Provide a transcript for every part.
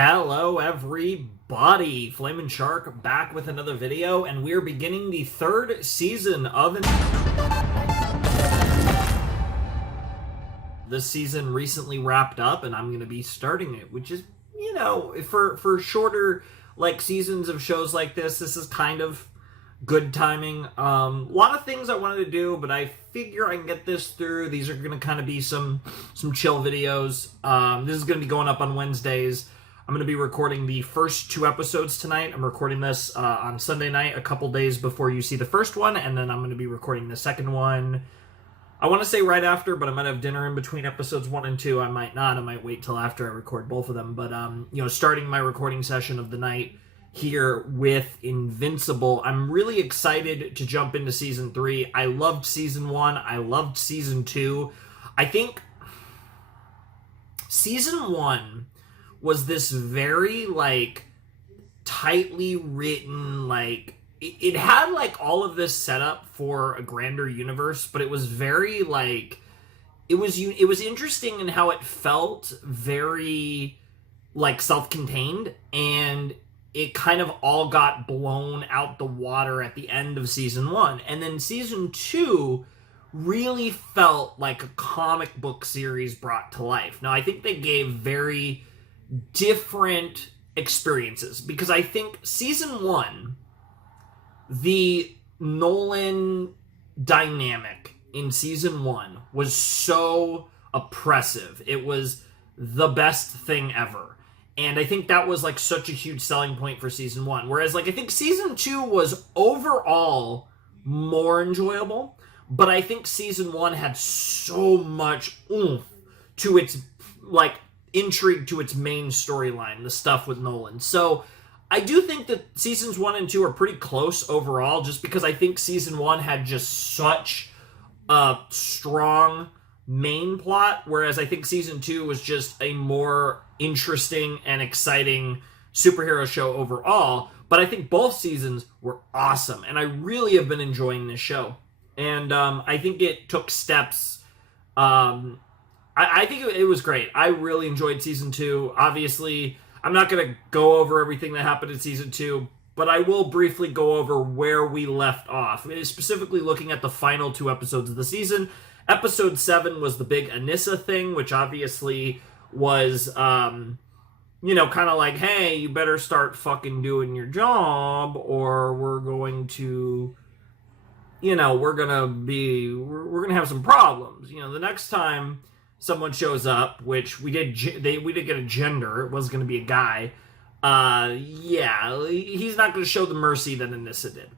Hello everybody, Flamin' Shark back with another video, and we're beginning the third season of This season recently wrapped up, and I'm going to be starting it, which is, for shorter, seasons of shows like this is kind of good timing. A lot of things I wanted to do, but I figure I can get this through. These are going to kind of be some chill videos. This is going to be going up on Wednesdays. I'm going to be recording the first two episodes tonight. I'm recording this on Sunday night, a couple days before you see the first one, and then I'm going to be recording the second one. I want to say right after, but I might have dinner in between episodes 1 and 2. I might not. I might wait till after I record both of them. But, starting my recording session of the night here with Invincible, I'm really excited to jump into Season 3. I loved Season 1. I loved Season 2. I think Season 1 was this very, tightly written, it had, all of this set up for a grander universe, but it was very, it was interesting in how it felt very, self-contained, and it kind of all got blown out the water at the end of Season 1. And then Season 2 really felt like a comic book series brought to life. Now, I think they gave very different experiences, because I think Season 1, the Nolan dynamic in Season 1 was so oppressive. It was the best thing ever. And I think that was such a huge selling point for Season 1. Whereas I think Season 2 was overall more enjoyable, but I think Season 1 had so much oomph to its intrigue to its main storyline, the stuff with Nolan. So I do think that Seasons 1 and 2 are pretty close overall, just because I think Season 1 had just such a strong main plot, whereas I think Season 2 was just a more interesting and exciting superhero show overall. But I think both seasons were awesome, and I really have been enjoying this show. And I think it took steps. I think it was great. I really enjoyed Season 2. Obviously, I'm not going to go over everything that happened in Season 2, but I will briefly go over where we left off, specifically looking at the final 2 episodes of the season. Episode 7 was the big Anissa thing, which obviously was, kind of hey, you better start fucking doing your job, or we're going to, we're going to have some problems. The next time someone shows up, which we did get a gender, it was going to be a guy, he's not going to show the mercy that Anissa did.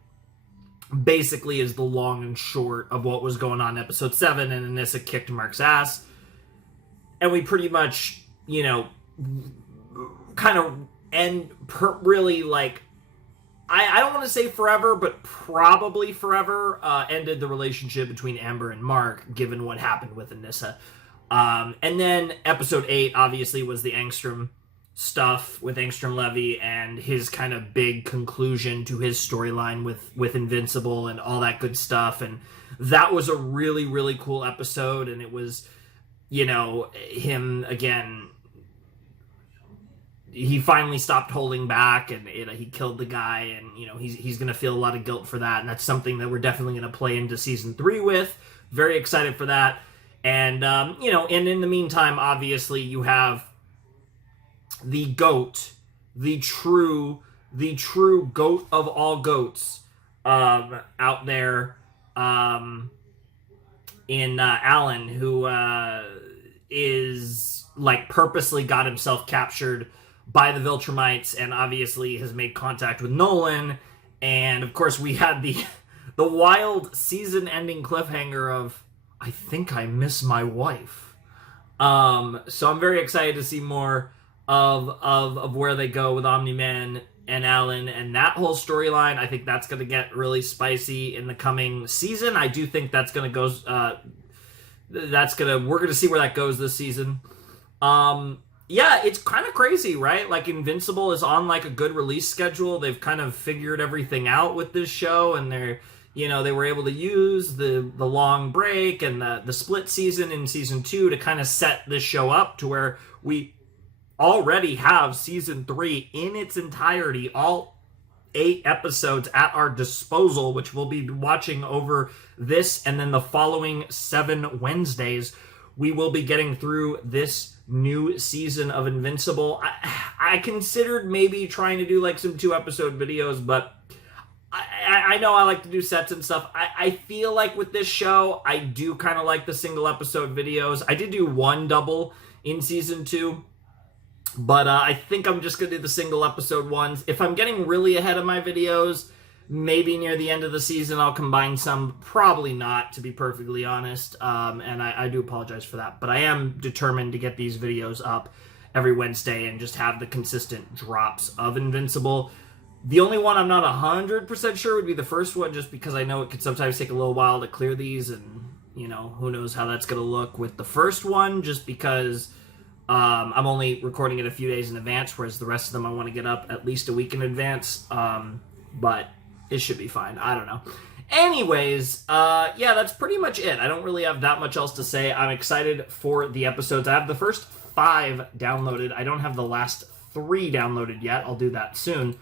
Basically is the long and short of what was going on in Episode 7, and Anissa kicked Mark's ass. And we pretty much, kind of really, I don't want to say forever, but probably forever, ended the relationship between Amber and Mark, given what happened with Anissa. And then Episode 8, obviously, was the Angstrom stuff with Angstrom Levy and his kind of big conclusion to his storyline with Invincible and all that good stuff. And that was a really, really cool episode. And it was, him, again, he finally stopped holding back, and he killed the guy, and, he's going to feel a lot of guilt for that. And that's something that we're definitely going to play into Season 3 with. Very excited for that. And, and in the meantime, obviously, you have the GOAT, the true GOAT of all goats, out there, in, Alan, who, is, purposely got himself captured by the Viltrumites, and obviously has made contact with Nolan. And, of course, we had the wild season-ending cliffhanger of, I think I miss my wife. So I'm very excited to see more of where they go with Omni-Man and Alan and that whole storyline. I think that's going to get really spicy in the coming season. I do think that's going to go, we're going to see where that goes this season. It's kind of crazy, right? Invincible is on a good release schedule. They've kind of figured everything out with this show, and they were able to use the long break and the split season in Season 2 to kind of set this show up to where we already have season 3 in its entirety, all 8 episodes at our disposal, which we'll be watching over this and then the following 7 Wednesdays. We will be getting through this new season of Invincible. I considered maybe trying to do like some 2-episode videos, but I know I like to do sets and stuff. I feel like with this show, I do kind of like the single episode videos. I did do 1 double in season 2, but I think I'm just going to do the single episode ones. If I'm getting really ahead of my videos, maybe near the end of the season, I'll combine some. Probably not, to be perfectly honest. And I do apologize for that. But I am determined to get these videos up every Wednesday and just have the consistent drops of Invincible. The only one I'm not 100% sure would be the first one, just because I know it could sometimes take a little while to clear these, and, you know, who knows how that's going to look with the first one, just because I'm only recording it a few days in advance, whereas the rest of them I want to get up at least a week in advance. But it should be fine. I don't know. Anyways, yeah, that's pretty much it. I don't really have that much else to say. I'm excited for the episodes. I have the first 5 downloaded. I don't have the last 3 downloaded yet. I'll do that soon.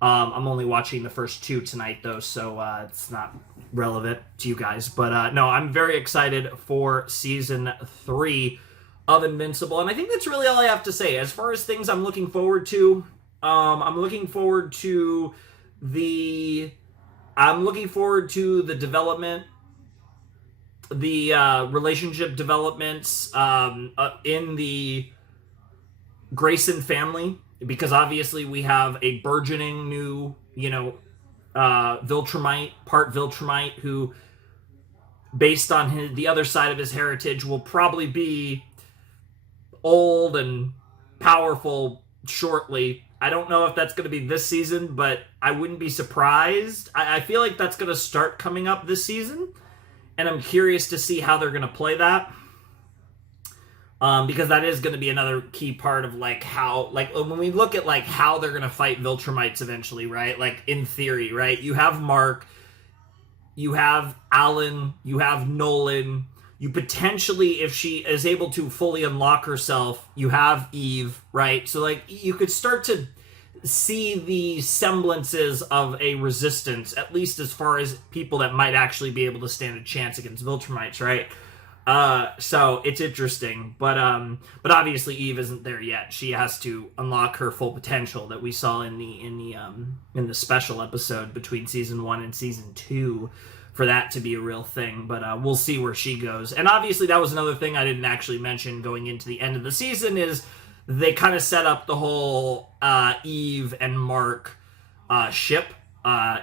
I'm only watching the first 2 tonight, though, so it's not relevant to you guys. But no, I'm very excited for season 3 of Invincible, and I think that's really all I have to say. As far as things I'm looking forward to, I'm looking forward to the development, the relationship developments in the Grayson family, because obviously we have a burgeoning new, Viltrumite, part Viltrumite, who, based on the other side of his heritage, will probably be old and powerful shortly. I don't know if that's going to be this season, but I wouldn't be surprised. I feel like that's going to start coming up this season, and I'm curious to see how they're going to play that. Because that is going to be another key part of, like, how, like, when we look at, like, how they're going to fight Viltrumites eventually, right? Like, in theory, right? You have Mark, you have Alan, you have Nolan, you potentially, if she is able to fully unlock herself, you have Eve, right? So, like, you could start to see the semblances of a resistance, at least as far as people that might actually be able to stand a chance against Viltrumites, right? So it's interesting, but obviously Eve isn't there yet. She has to unlock her full potential that we saw in the special episode between season 1 and season 2 for that to be a real thing. But we'll see where she goes. And obviously that was another thing I didn't actually mention going into the end of the season, is they kind of set up the whole Eve and Mark ship.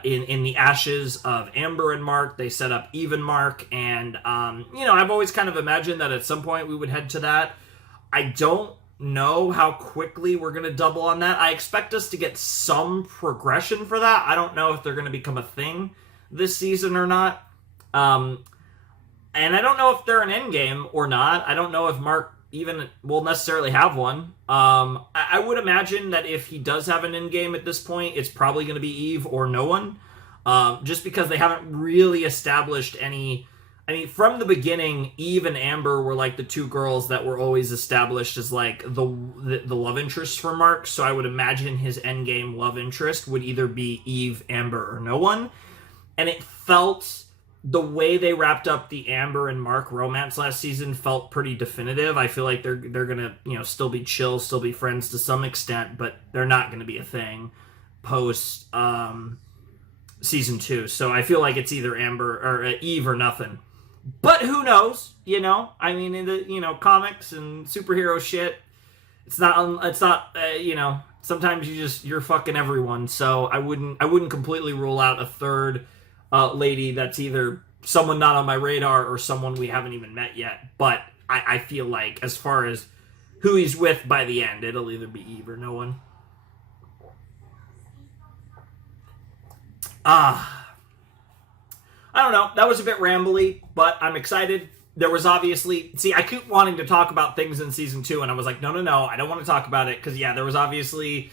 In the ashes of Amber and Mark, they set up Eve and Mark, and I've always kind of imagined that at some point we would head to that. I don't know how quickly we're going to double on that. I expect us to get some progression for that. I don't know if they're going to become a thing this season or not. And I don't know if they're an endgame or not. I don't know if Mark even will necessarily have one. I would imagine that if he does have an endgame at this point, it's probably going to be Eve or no one, just because they haven't really established any. I mean, from the beginning, Eve and Amber were like the 2 girls that were always established as like the love interests for Mark. So I would imagine his endgame love interest would either be Eve, Amber, or no one. And it felt, the way they wrapped up the Amber and Mark romance last season felt pretty definitive. I feel like they're gonna, still be chill, still be friends to some extent, but they're not gonna be a thing post season 2. So I feel like it's either Amber or Eve or nothing. But who knows? I mean, in the comics and superhero shit, it's not sometimes you're fucking everyone. So I wouldn't completely rule out a third lady that's either someone not on my radar or someone we haven't even met yet. But I feel like, as far as who he's with by the end, it'll either be Eve or no one. I don't know. That was a bit rambly, but I'm excited. There was obviously... See, I keep wanting to talk about things in season 2, and I was like, no, I don't want to talk about it, because, yeah, there was obviously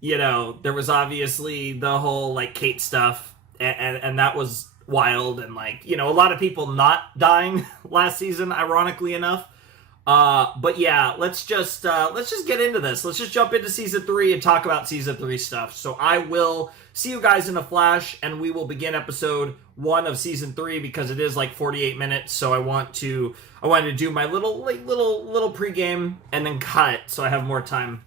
the whole, like, Kate stuff, and that was wild, and, like, a lot of people not dying last season, ironically enough. But yeah, let's just get into this. Let's just jump into season 3 and talk about season 3 stuff. So I will see you guys in a flash, and we will begin episode 1 of season 3 because it is like 48 minutes. So I wanted to do my little pregame and then cut, so I have more time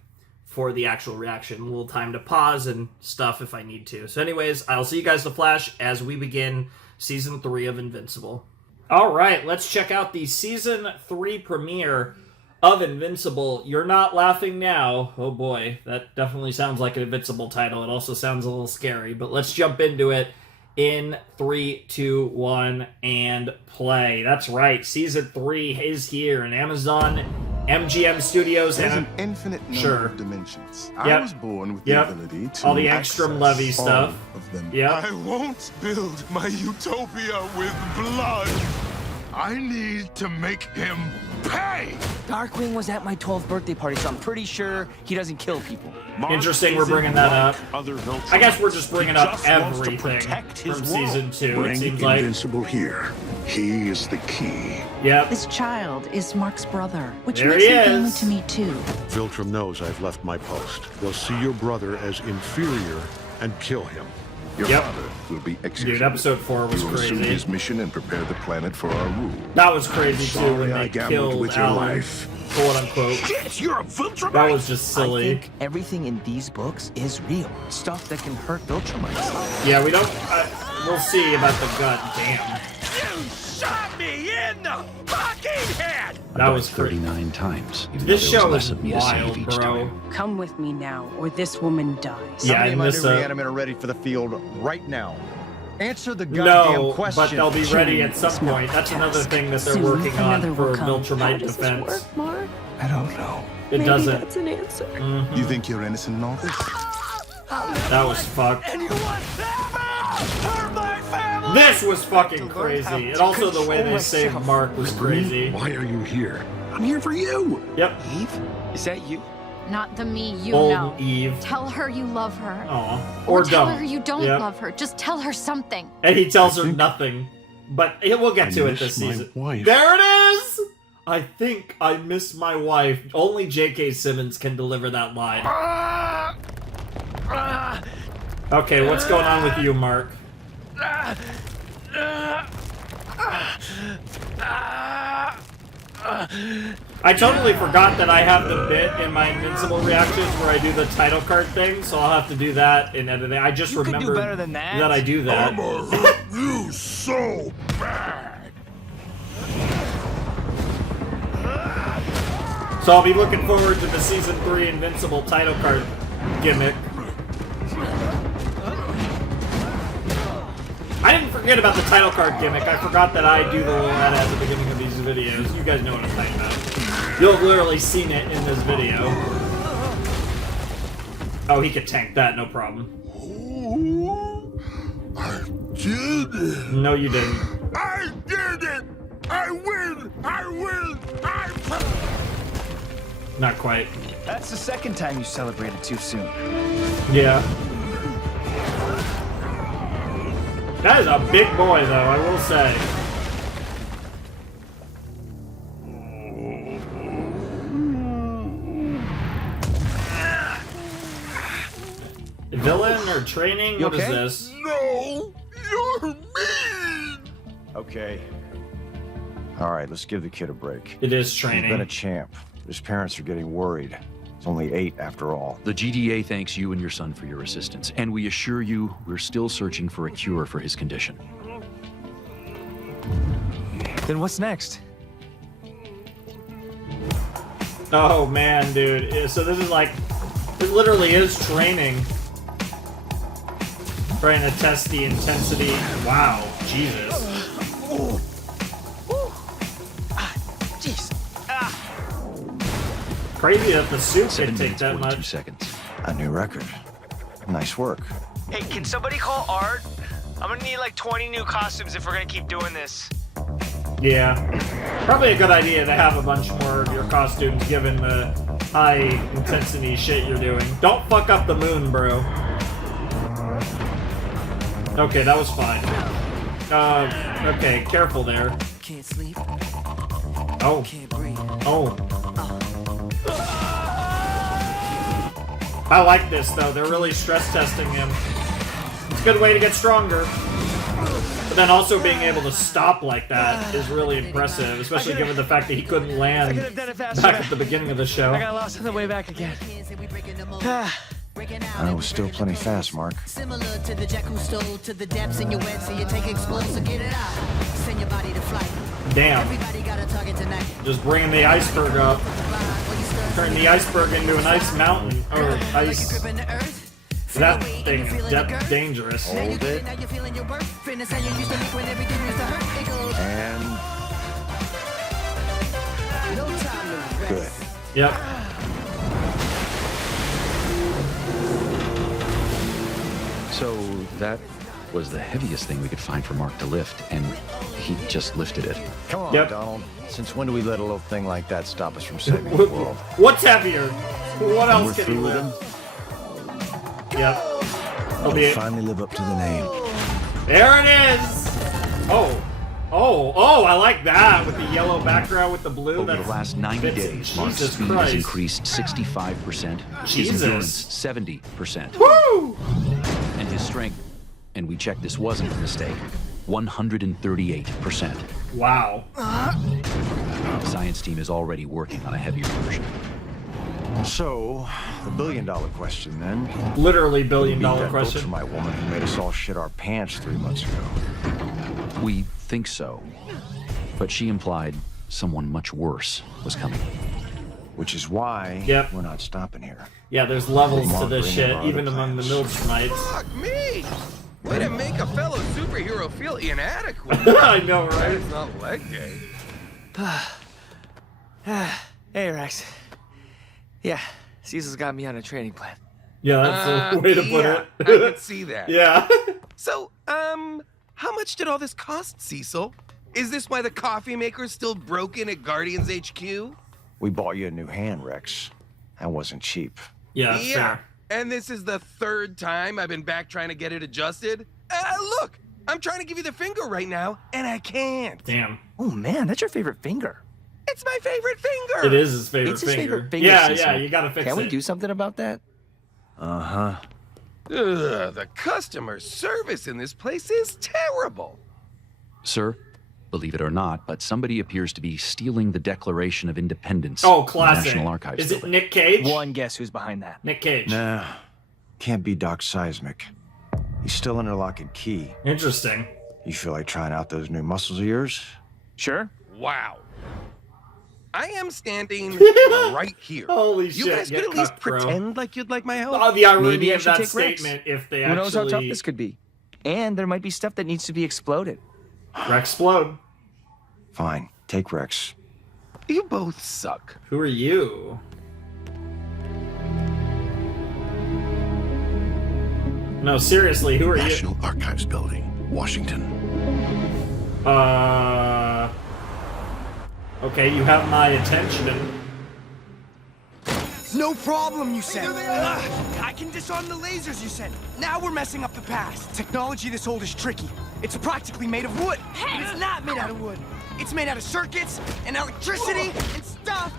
for the actual reaction, a little time to pause and stuff if I need to. So anyways, I'll see you guys in a flash as we begin season 3 of Invincible. All right, let's check out the season 3 premiere of Invincible. You're not laughing now. Oh boy, that definitely sounds like an Invincible title. It also sounds a little scary, but let's jump into it in 3, 2, 1, and play. That's right, season 3 is here in Amazon MGM Studios. There's an infinite number of dimensions. I was born with the ability to all the Ekstrom Levy stuff. Of them. Yeah. I won't build my utopia with blood. I need to make him pay. Darkwing was at my 12th birthday party, so I'm pretty sure he doesn't kill people. Interesting, we're bringing that up. I guess we're just bringing up everything from season 2. Bring it seems like Invincible here. He is the key. Yep. This child is Mark's brother, which There makes he him is. family to me too. Viltrum knows I've left my post. They'll see your brother as inferior and kill him. Your Yep. father will be executed. Dude, episode 4 was You will assume crazy. his mission and prepare the planet for our rule. That was crazy too when Sorry I they gambled killed with your Alan, life. quote unquote. Shit, you're a Viltrumite! That was just I silly. think everything in these books is real. Stuff that can hurt Viltrumites. Yeah, we don't. We'll see about the gut. Damn. You shot me in the fucking head! That was crazy. 39 times. even This though there show was is less of me to save wild, each bro. time. Come with me now, or this woman dies. Yeah, I my miss new a. reanimator ready for the field right now. Answer the goddamn No, question. but they'll be ready at some point. That's another thing that they're Soon, working on another for will come. Viltrumite defense. Mark? I don't know. It doesn't. That's an answer. Mhm. You think you're innocent in all this? That was fucked. And you want hurt my family! This was fucking crazy. And also the way they saved Mark was crazy. Why are you here? I'm here for you. Yep. Eve? Is that you? Not the me you Old know. Eve. Tell her you love her. Aw. Or Or tell dumb. her you don't Yep. love her. Just tell her something. And he tells her nothing. But we'll get I to it miss this my season. wife. There it is! I think I miss my wife. Only J.K. Simmons can deliver that line. Okay, what's going on with you, Mark? I totally forgot that I have the bit in my Invincible reactions where I do the title card thing, so I'll have to do that in editing. I just You could do remembered better than that. I do that. hurt you so bad. So I'll be looking forward to the season 3 Invincible title card gimmick. I didn't forget about the title card gimmick. I forgot that I do the little ad at the beginning of these videos. You guys know what I'm talking about. You'll have literally seen it in this video. Oh, he could tank that, no problem. I did it. No, you didn't. I did it. I win. I win. Not quite. That's the second time you celebrated too soon. Yeah. That is a big boy, though, I will say. Villain or training? You What is okay? this? No, you're mean. Okay. All right, let's give the kid a break. It is He's been a training. champ. His parents are getting worried. It's only 8 after all. The GDA thanks you and your son for your assistance, and we assure you we're still searching for a cure for his condition. Then what's next? Oh man, dude. So this is like, it literally is training. Trying to test the intensity. Wow, Jesus. Jeez. Crazy that the suit 7 could take minutes, that 42 much. seconds. A new record. Nice work. Hey, can somebody call Art? I'm gonna need like 20 new costumes if we're gonna keep doing this. Yeah. Probably a good idea to have a bunch more of your costumes given the high intensity shit you're doing. Don't fuck up the moon, bro. Okay, that was fine. Okay, careful there. Can't sleep. Oh. Oh. I like this, though. They're really stress testing him. It's a good way to get stronger. But then also being able to stop like that is really impressive, especially given the fact that he couldn't land back at the beginning of the show. I got lost on the way back again. I was still plenty fast, Mark. Similar to the jack who stole to the depths in your wet, so you take explosive, get it out. Send your body to flight. Damn. Everybody got a target tonight. Just bringing the iceberg up. Turn the iceberg into an ice mountain. Or ice. That thing is dangerous. Hold it. And... good. Yep. So that was the heaviest thing we could find for Mark to lift, and he just lifted it. Come on, Yep. Donald. Since when do we let a little thing like that stop us from saving the world? What's heavier? What We're else can he through with lift? him. Yep. He'll be Finally live up to the name. There it is! Oh. Oh, I like that with the yellow background with the blue. Over That's the last 90 days, Mark's Jesus speed Christ. has increased 65%, Jesus. his endurance 70%, Woo! and his strength, and we checked this wasn't a mistake, 138%. Wow. The science team is already working on a heavier version. So, the billion-dollar question then. Literally Beat billion-dollar that question. Ultramite woman who made us all shit our pants 3 months ago. We think so, but she implied someone much worse was coming. Which is why Yep. we're not stopping here. Yeah, there's levels to Mark this bringing shit, our even other among the plans. Mildsmites. Fuck me! Way to make a fellow superhero feel inadequate. I know, right? It's not leg day. Hey, Rex. Yeah, Cecil's got me on a training plan. Yeah, that's the way to put yeah, it. I can see that. Yeah. So, how much did all this cost, Cecil? Is this why the coffee maker's still broken at Guardians HQ? We bought you a new hand, Rex. That wasn't cheap. Yeah, that's fair. And this is the third time I've been back trying to get it adjusted. Look, I'm trying to give you the finger right now, and I can't. Damn. Oh man, that's your favorite finger. It's my favorite finger. It is his favorite It's his finger. favorite finger, Yeah, Cecil. yeah, you gotta fix it. Can we do something about that? Uh-huh. The customer service in this place is terrible. Sir, believe it or not, but somebody appears to be stealing the Declaration of Independence. Oh, from the classic. National Archives Is it building. Nick Cage? One guess who's behind that. Nick Cage. Nah. Can't be Doc Seismic. He's still under lock and key. Interesting. You feel like trying out those new muscles of yours? Sure. Wow. I am standing right here. Holy You shit, guys get could at least cucked, bro. pretend like you'd like my help. Oh, the irony Maybe I of should that take Rex. statement if they Who knows how tough actually this could be? And there might be stuff that needs to be exploded. explode. Fine. Take Rex. You both suck. Who are you? No, seriously, who are National Archives Building, Washington. you? Okay, you have my attention. No problem, you said. I can disarm the lasers, you said. Now we're messing up the past. Technology this old is tricky. It's practically made of wood. But it's not made out of wood. It's made out of circuits and electricity and stuff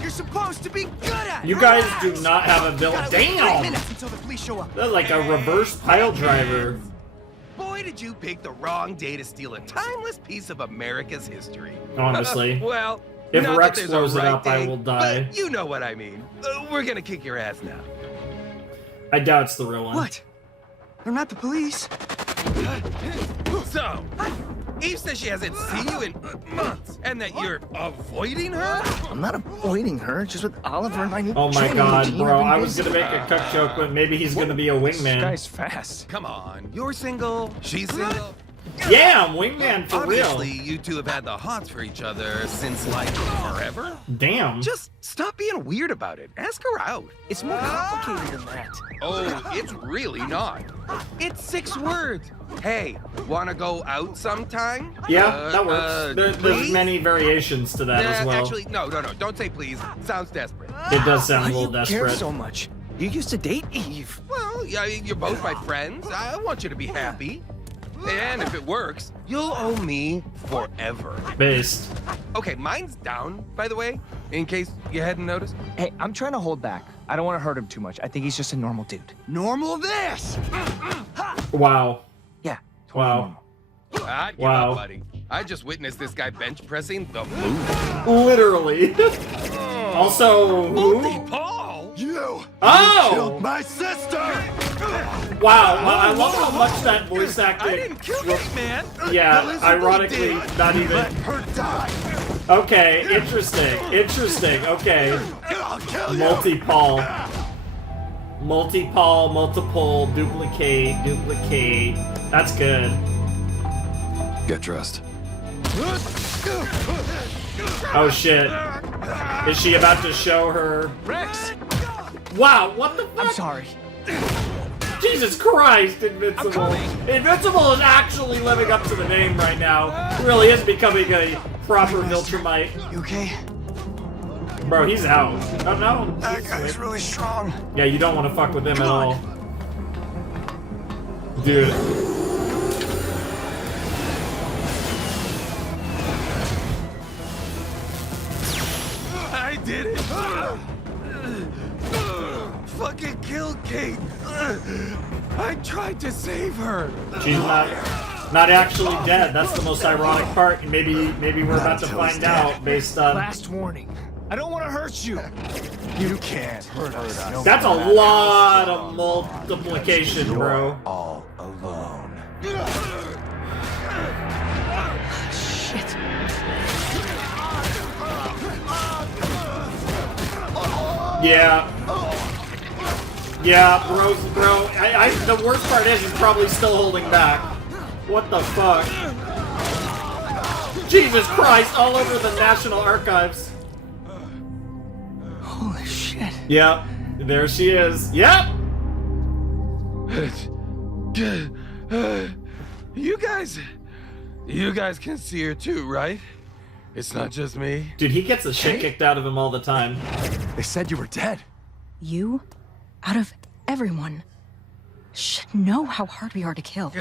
you're supposed to be good at. You guys do not have a build. Gotta wait 3 Damn! minutes until the police show up. That's like a reverse pile driver. Boy, did you pick the wrong day to steal a timeless piece of America's history. Honestly. Well, If not Rex that there's a blows it right up, I day, will die. but you know what I mean. We're gonna kick your ass now. I doubt it's the real one. What? They're not the police. So, Eve says she hasn't seen you in months, and that you're avoiding her? I'm not avoiding her, just with Oliver and my new Oh my training god, routine, bro. I've been I was busy. gonna make a cuck joke, but maybe he's gonna be a This wingman. guy's fast. Come on, you're single, she's single. Yeah, I'm wingman for Obviously, real. you two have had the hots for each other since, like, forever. Damn. Just stop being weird about it. Ask her out. It's more complicated than that. Oh, it's really not. It's 6 words. Hey, wanna go out sometime? Yeah, that works. There's please? many variations to that as well. Actually, no, don't say please. Sounds desperate. It does sound Why a do you little care desperate. so much? You used to date Eve. Well, yeah, you're both my friends. I want you to be happy. And if it works, you'll owe me forever. Based. Okay, mine's down, by the way, in case you hadn't noticed. Hey, I'm trying to hold back. I don't want to hurt him too much. I think he's just a normal dude. Normal this! Wow. Yeah. Totally Wow. I give Wow. up, buddy. I just witnessed this guy bench pressing the moon. Literally. Also, who? Paul! You Oh! killed my sister! Wow. I love how much that voice acting. I didn't kill this man! Yeah, ironically, not even. Let her die! Okay, interesting. Okay. I'll kill you! Multi-Paul, multiple, duplicate. That's good. Get dressed. Oh shit. Is she about to show her? Rex! Wow, what the fuck? I'm sorry. Jesus Christ, Invincible. Invincible is actually living up to the name right now. He really is becoming a proper Viltrumite. You okay? Bro, he's out. Oh no. That guy's really strong. Yeah, you don't want to fuck with him at all. Dude. I did it! Fucking kill Kate! I tried to save her! She's not actually dead. That's the most ironic part, and maybe we're about to find out based on. Last warning. I don't want to hurt you. You can't hurt us. No That's a matter lot of multiplication, bro. All alone. Shit. Yeah, bro. The worst part is he's probably still holding back. What the fuck? Jesus Christ! All over the National Archives. Holy shit. Yep, there she is. Yep. You guys can see her too, right? It's not just me. Dude, he gets the shit kicked out of him all the time. They said you were dead. You, out of everyone, should know how hard we are to kill.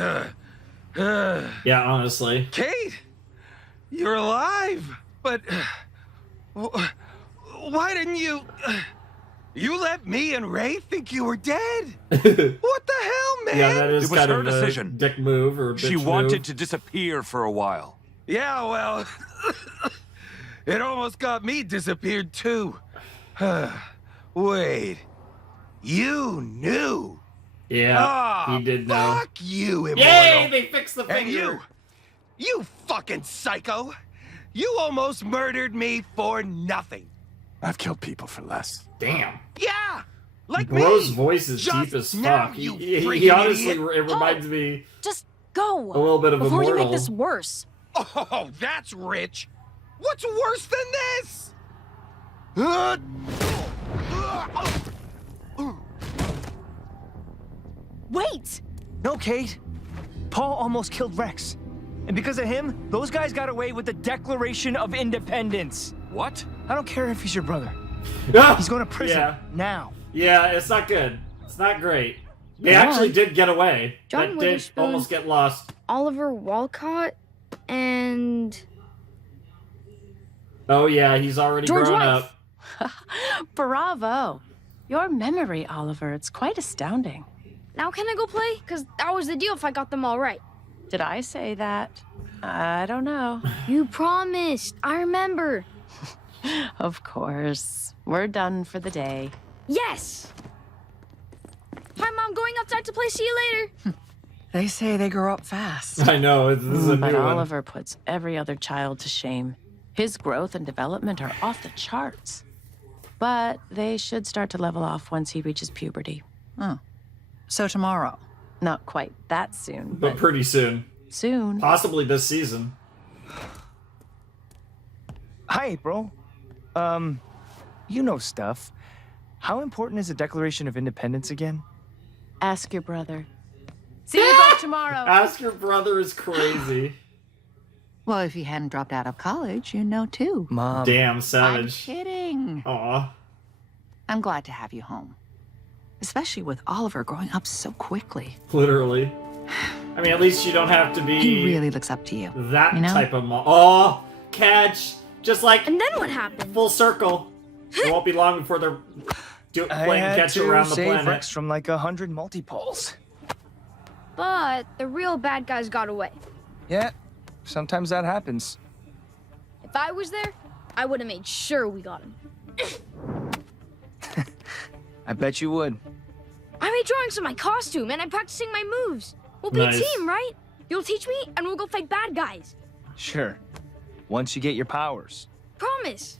Yeah, honestly. Kate, you're alive, but why didn't you? You let me and Ray think you were dead. What the hell, man? Yeah, that is It was kind her of decision. a dick move or a bitch She move. wanted to disappear for a while. Yeah, well, it almost got me disappeared too. Wait, you knew? Yeah, he did know. Fuck you, Immortal. Yay! They fixed the And finger. you fucking psycho! You almost murdered me for nothing. I've killed people for less. Damn. Yeah, like Bro's me. voice is Just deep as now, fuck. you He freaking honestly, idiot. it reminds me Just go. a little bit of before Immortal. you make this worse. Oh, that's rich. What's worse than this? Wait. No, Kate. Paul almost killed Rex. And because of him, those guys got away with the Declaration of Independence. What? I don't care if he's your brother. Ah! He's going to prison Yeah. now. Yeah, it's not good. It's not great. They John. actually did get away. John That did Witherspoon. almost get lost. Oliver Walcott and Oh yeah, he's already George grown Weiss. up. Bravo. Your memory, Oliver, it's quite astounding. Now can I go play? Because that was the deal if I got them all right. Did I say that? I don't know. You promised. I remember. Of course. We're done for the day. Yes. Hi, Mom. Going outside to play. See you later. They say they grow up fast. I know, this is a But new one. Oliver puts every other child to shame. His growth and development are off the charts. But they should start to level off once he reaches puberty. Oh. So tomorrow. Not quite that soon, But pretty soon. soon. Possibly this season. Hi, April. You know stuff. How important is the Declaration of Independence again? Ask your brother. See you both tomorrow. Ask your brother is crazy. Well, if you hadn't dropped out of college, you know too. Mom. Damn I'm savage. kidding. Aw. I'm glad to have you home. Especially with Oliver growing up so quickly. Literally. I mean, at least you don't have to be He really looks up to you. that you know? type of Oh, catch! Just like And then what happened? full circle. It won't be long before they're playing catch around the planet. Rex from like 100 multi-poles. But the real bad guys got away. Yeah, sometimes that happens. If I was there, I would have made sure we got him. I bet you would. I made drawings of my costume and I'm practicing my moves. We'll be Nice. a team, right? You'll teach me and we'll go fight bad guys. Sure. Once you get your powers. Promise.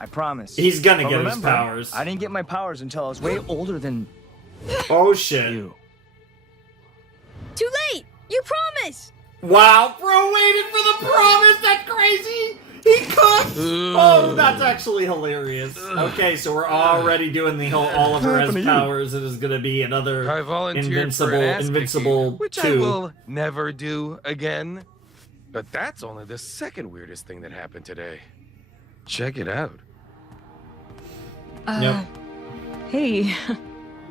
I promise. He's gonna But get his remember, powers. I didn't get my powers until I was way older than Oh shit. you. Too late. You promise. Wow, bro waited for the promise. That's crazy. He cooked. Oh, that's actually hilarious. Okay, so we're already doing the whole Oliver has powers. It is gonna be another I volunteered for an ass Invincible kicking, which 2. I will never do again. But that's only the second weirdest thing that happened today. Check it out. Yep. Hey.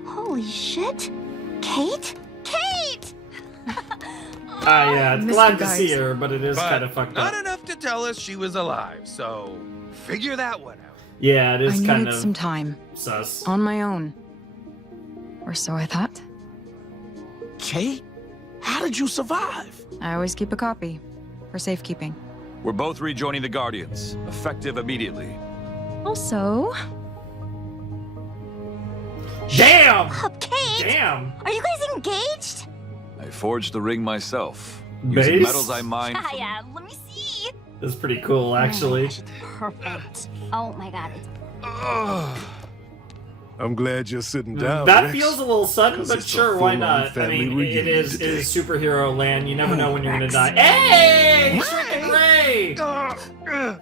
Holy shit. Kate? Kate! Yeah, it's miss glad you to guys. see her, but it is But kind of fucked not up. enough to tell us she was alive, so figure that one out. Yeah, it I is kind needed of some time. sus. On my own. Or so I thought. Kate? How did you survive? I always keep a copy. For safekeeping. We're both rejoining the Guardians, effective immediately. Also... Damn! Up, Kate! Damn! Are you guys engaged? I forged the ring myself, using Base? metals I mined. Yeah, let me see. That's pretty cool, actually. Perfect. Oh my god, it's I'm glad you're sitting down. That Rex, feels a little sudden, 'cause but it's a sure, why full-on not? I family mean, it reunion is today. superhero land. You never know when you're gonna die. Hey! Freaking Ray!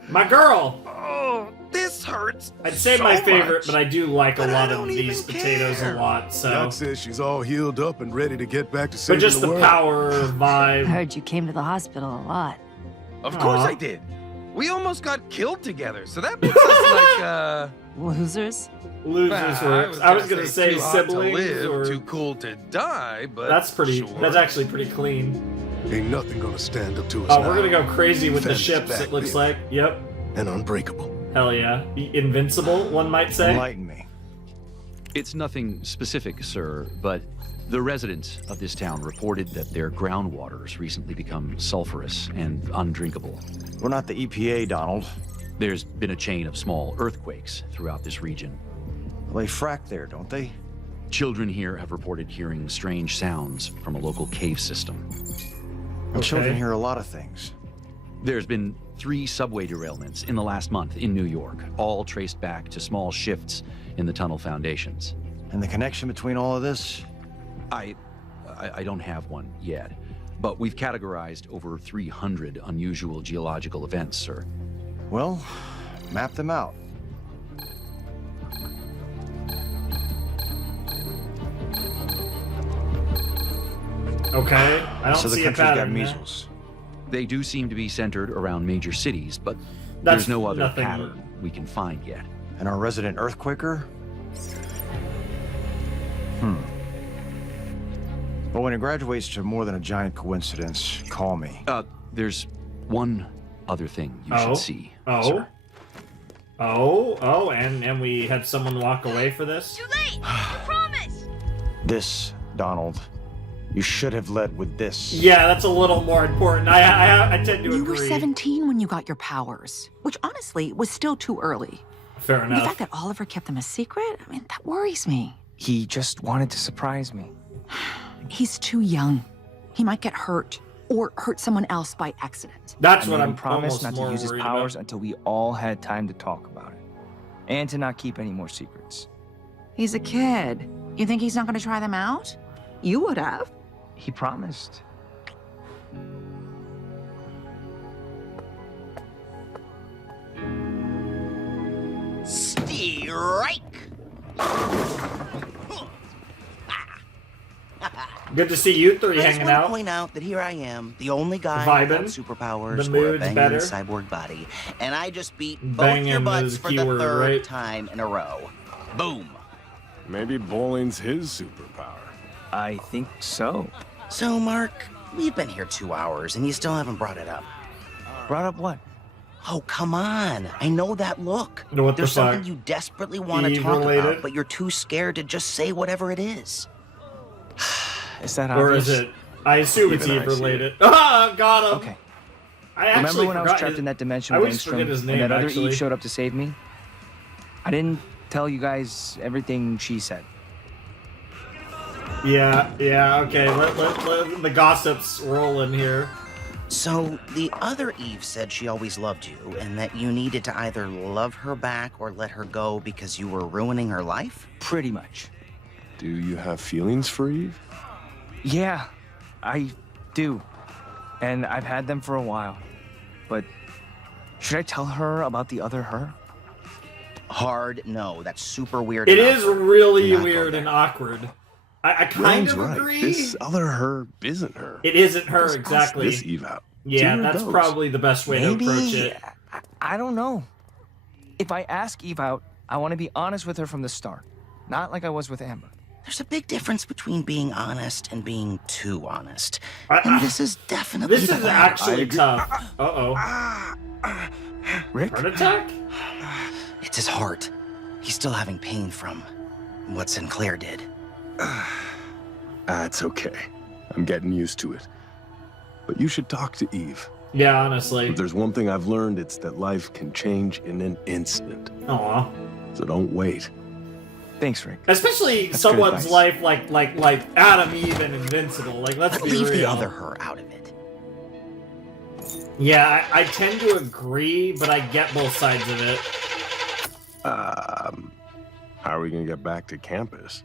My girl! Oh, this hurts. I'd say so my favorite, much. but I do like a But I lot of don't these even potatoes care. a lot, so. Doc says she's all healed up and ready to get back to But saving just the world. power I vibe. heard you came to the hospital a lot. Of course Aw. I did. We almost got killed together, so that makes us like, Losers? Losers works. I was gonna say too hot to siblings live, or. too cool to die, but That's pretty. sure. That's actually pretty clean. Ain't nothing gonna stand up to us Oh, now. we're gonna go crazy with the Family's ships, back, it looks baby. like. Yep. And unbreakable. Hell yeah. Invincible, one might say. Enlighten me. It's nothing specific, sir, but the residents of this town reported that their groundwater's recently become sulfurous and undrinkable. We're not the EPA, Donald. There's been a chain of small earthquakes throughout this region. Well, they frack there, don't they? Children here have reported hearing strange sounds from a local cave system. Well, children hear a lot of things. There's been 3 subway derailments in the last month in New York, all traced back to small shifts in the tunnel foundations. And the connection between all of this? I don't have one yet, but we've categorized over 300 unusual geological events, sir. Well, map them out. Okay. I don't So the see a country's got pattern there. measles. They do seem to be centered around major cities, but That's there's no other nothing- pattern we can find yet. And our resident earthquaker? Well, when it graduates to more than a giant coincidence, call me. There's one other thing you Oh. should see, Oh. sir. Oh, and we had someone walk away for this? Too late. You promise. This, Donald, you should have led with this. Yeah, that's a little more important. I tend to You agree. were 17 when you got your powers, which honestly was still too early. Fair The enough. fact that Oliver kept them a secret, I mean, that worries me. He just wanted to surprise me. He's too young. He might get hurt or hurt someone else by accident. That's I what made I'm him promise almost not more to use his worried powers about. until we all had time to talk about it. And to not keep any more secrets. He's a kid. You think he's not going to try them out? You would have. He promised. Strike! Good to see you three I just hanging want to out. point out that here I am, the only guy Vibin'. without superpowers The or a mood's banging better. cyborg body, and I just beat both Banging your butts is for keyword, the third right? time in a row. Boom. Maybe bowling's his superpower. I think so. So, Mark, We've been here 2 hours and you still haven't brought it up. Brought up what? Oh, come on. I know that look. What the There's something fuck? you desperately want to Eve talk related? about, but you're too scared to just say whatever it is. Is that Or obvious? is it? I assume it's Even I Eve see related. Ah, got him. Okay. I Remember actually when I was forgot trapped his- in that dimension I with always forget Engstrom, his name, and that other actually. Eve showed up to save me? I didn't tell you guys everything she said. Yeah, okay. Let the gossips roll in here. So, the other Eve said she always loved you, and that you needed to either love her back or let her go because you were ruining her life? Pretty much. Do you have feelings for Eve? Yeah, I do. And I've had them for a while. But should I tell her about the other her? Hard no. That's super weird. It and is awkward. really Do not go weird there. and awkward. I kind Ryan's of right. agree. This other her isn't her. It isn't her Let's ask exactly. This Eve out. See Yeah, where it that's goes. probably the best way Maybe. to approach it. I don't know. If I ask Eve out, I want to be honest with her from the start. Not like I was with Amber. There's a big difference between being honest and being too honest. And this is definitely This the is latter. actually tough. Uh-oh. Rick? Heart attack? It's his heart. He's still having pain from what Sinclair did. It's okay. I'm getting used to it. But you should talk to Eve. Yeah, honestly. If there's one thing I've learned, it's that life can change in an instant. Aw. So don't wait. Thanks, Rick. Especially That's someone's good life like Adam, Eve, and Invincible. Like, let's But be leave real. the other her out of it. Yeah, I tend to agree, but I get both sides of it. How are we gonna get back to campus?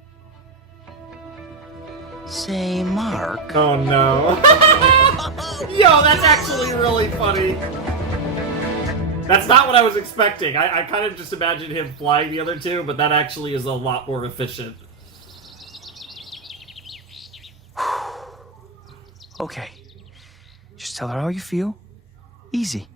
Say, Mark. Oh no. Yo, that's actually really funny. That's not what I was expecting. I kind of just imagined him flying the other two, but that actually is a lot more efficient. Okay. Just tell her how you feel. Easy.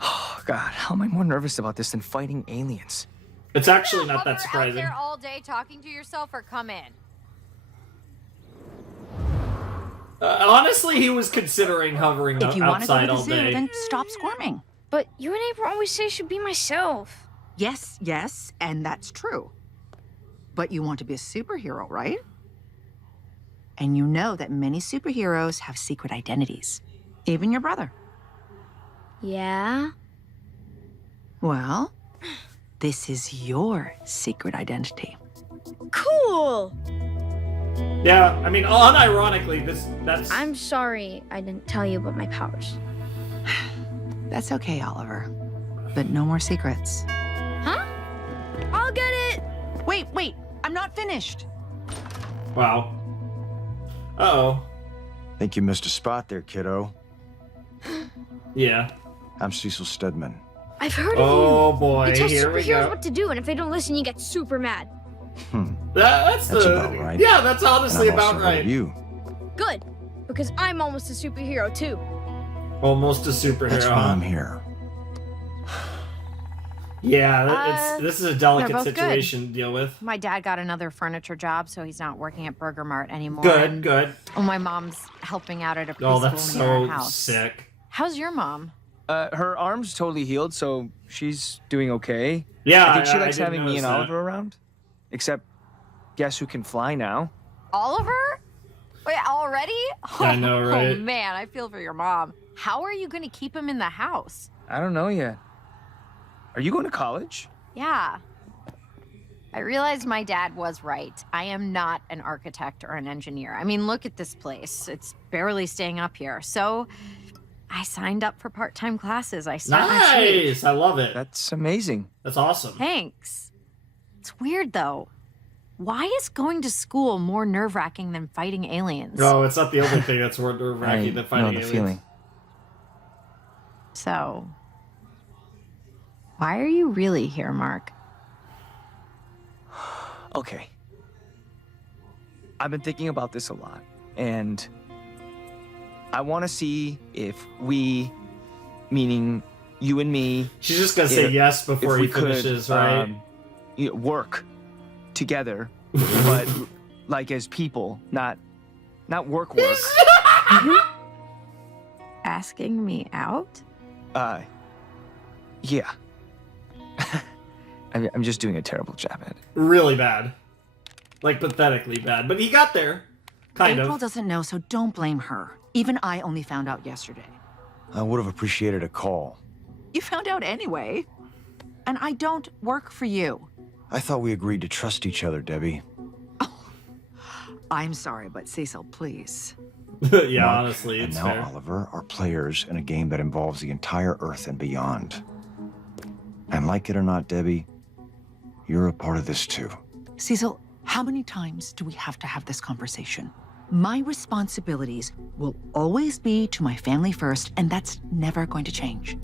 Oh, God, how am I more nervous about this than fighting aliens? It's actually not that surprising. Out there all day talking to yourself, or come in. Honestly, he was considering hovering If you want to go outside to the all zoo, day. then stop squirming. But you and April always say I should be myself. Yes, and that's true. But you want to be a superhero, right? And you know that many superheroes have secret identities. Even your brother. Yeah? Well, this is your secret identity. Cool! Yeah, I mean, unironically, that's... I'm sorry I didn't tell you about my powers. That's okay, Oliver. But no more secrets. Huh? I'll get it! Wait, I'm not finished. Wow. Uh-oh. Think you missed a spot there, kiddo. Yeah. I'm Cecil Stedman. I've heard Oh of you. boy, You tell here we superheroes go. what to do, and if they don't listen, you get super mad. That's That's the... about right. Yeah, that's honestly And I'm about also heard right. of you. Good, because I'm almost a superhero too. Almost a superhero. That's why I'm here. Yeah, this is a delicate they're both good. situation to deal with. My dad got another furniture job, so he's not working at Burger Mart anymore. Good, and- good. Oh, my mom's helping out at a Oh, preschool that's near our so house. sick. How's your mom? Her arm's totally healed, so she's doing okay. Yeah, I think she I likes didn't having me notice and that. Oliver around. Except, guess who can fly now? Oliver? Wait, already? I know, right? Oh, man, I feel for your mom. How are you going to keep him in the house? I don't know yet. Are you going to college? Yeah. I realized my dad was right. I am not an architect or an engineer. I mean, look at this place. It's barely staying up here. So I signed up for part-time classes. I start next week. Nice! I love it. That's amazing. That's awesome. Thanks. It's weird, though. Why is going to school more nerve-wracking than fighting aliens? No, it's not the only thing that's more nerve-wracking than fighting know the aliens. feeling. So, why are you really here, Mark? Okay. I've been thinking about this a lot, and I want to see if we, meaning you and me... She's just gonna say yes before if we he finishes, could, right? Work together, but like as people, not not work work. Asking me out? Yeah. I'm just doing a terrible job at it. Really bad. Like, pathetically bad. But he got there. Kind April of. doesn't know, so don't blame her. Even I only found out yesterday. I would have appreciated a call. You found out anyway. And I don't work for you. I thought we agreed to trust each other, Debbie. I'm sorry, but Cecil, please. Yeah, Mark honestly, and it's now fair. Oliver are players in a game that involves the entire Earth and beyond. And like it or not, Debbie, you're a part of this too. Cecil, how many times do we have to have this conversation? My responsibilities will always be to my family first, and that's never going to change,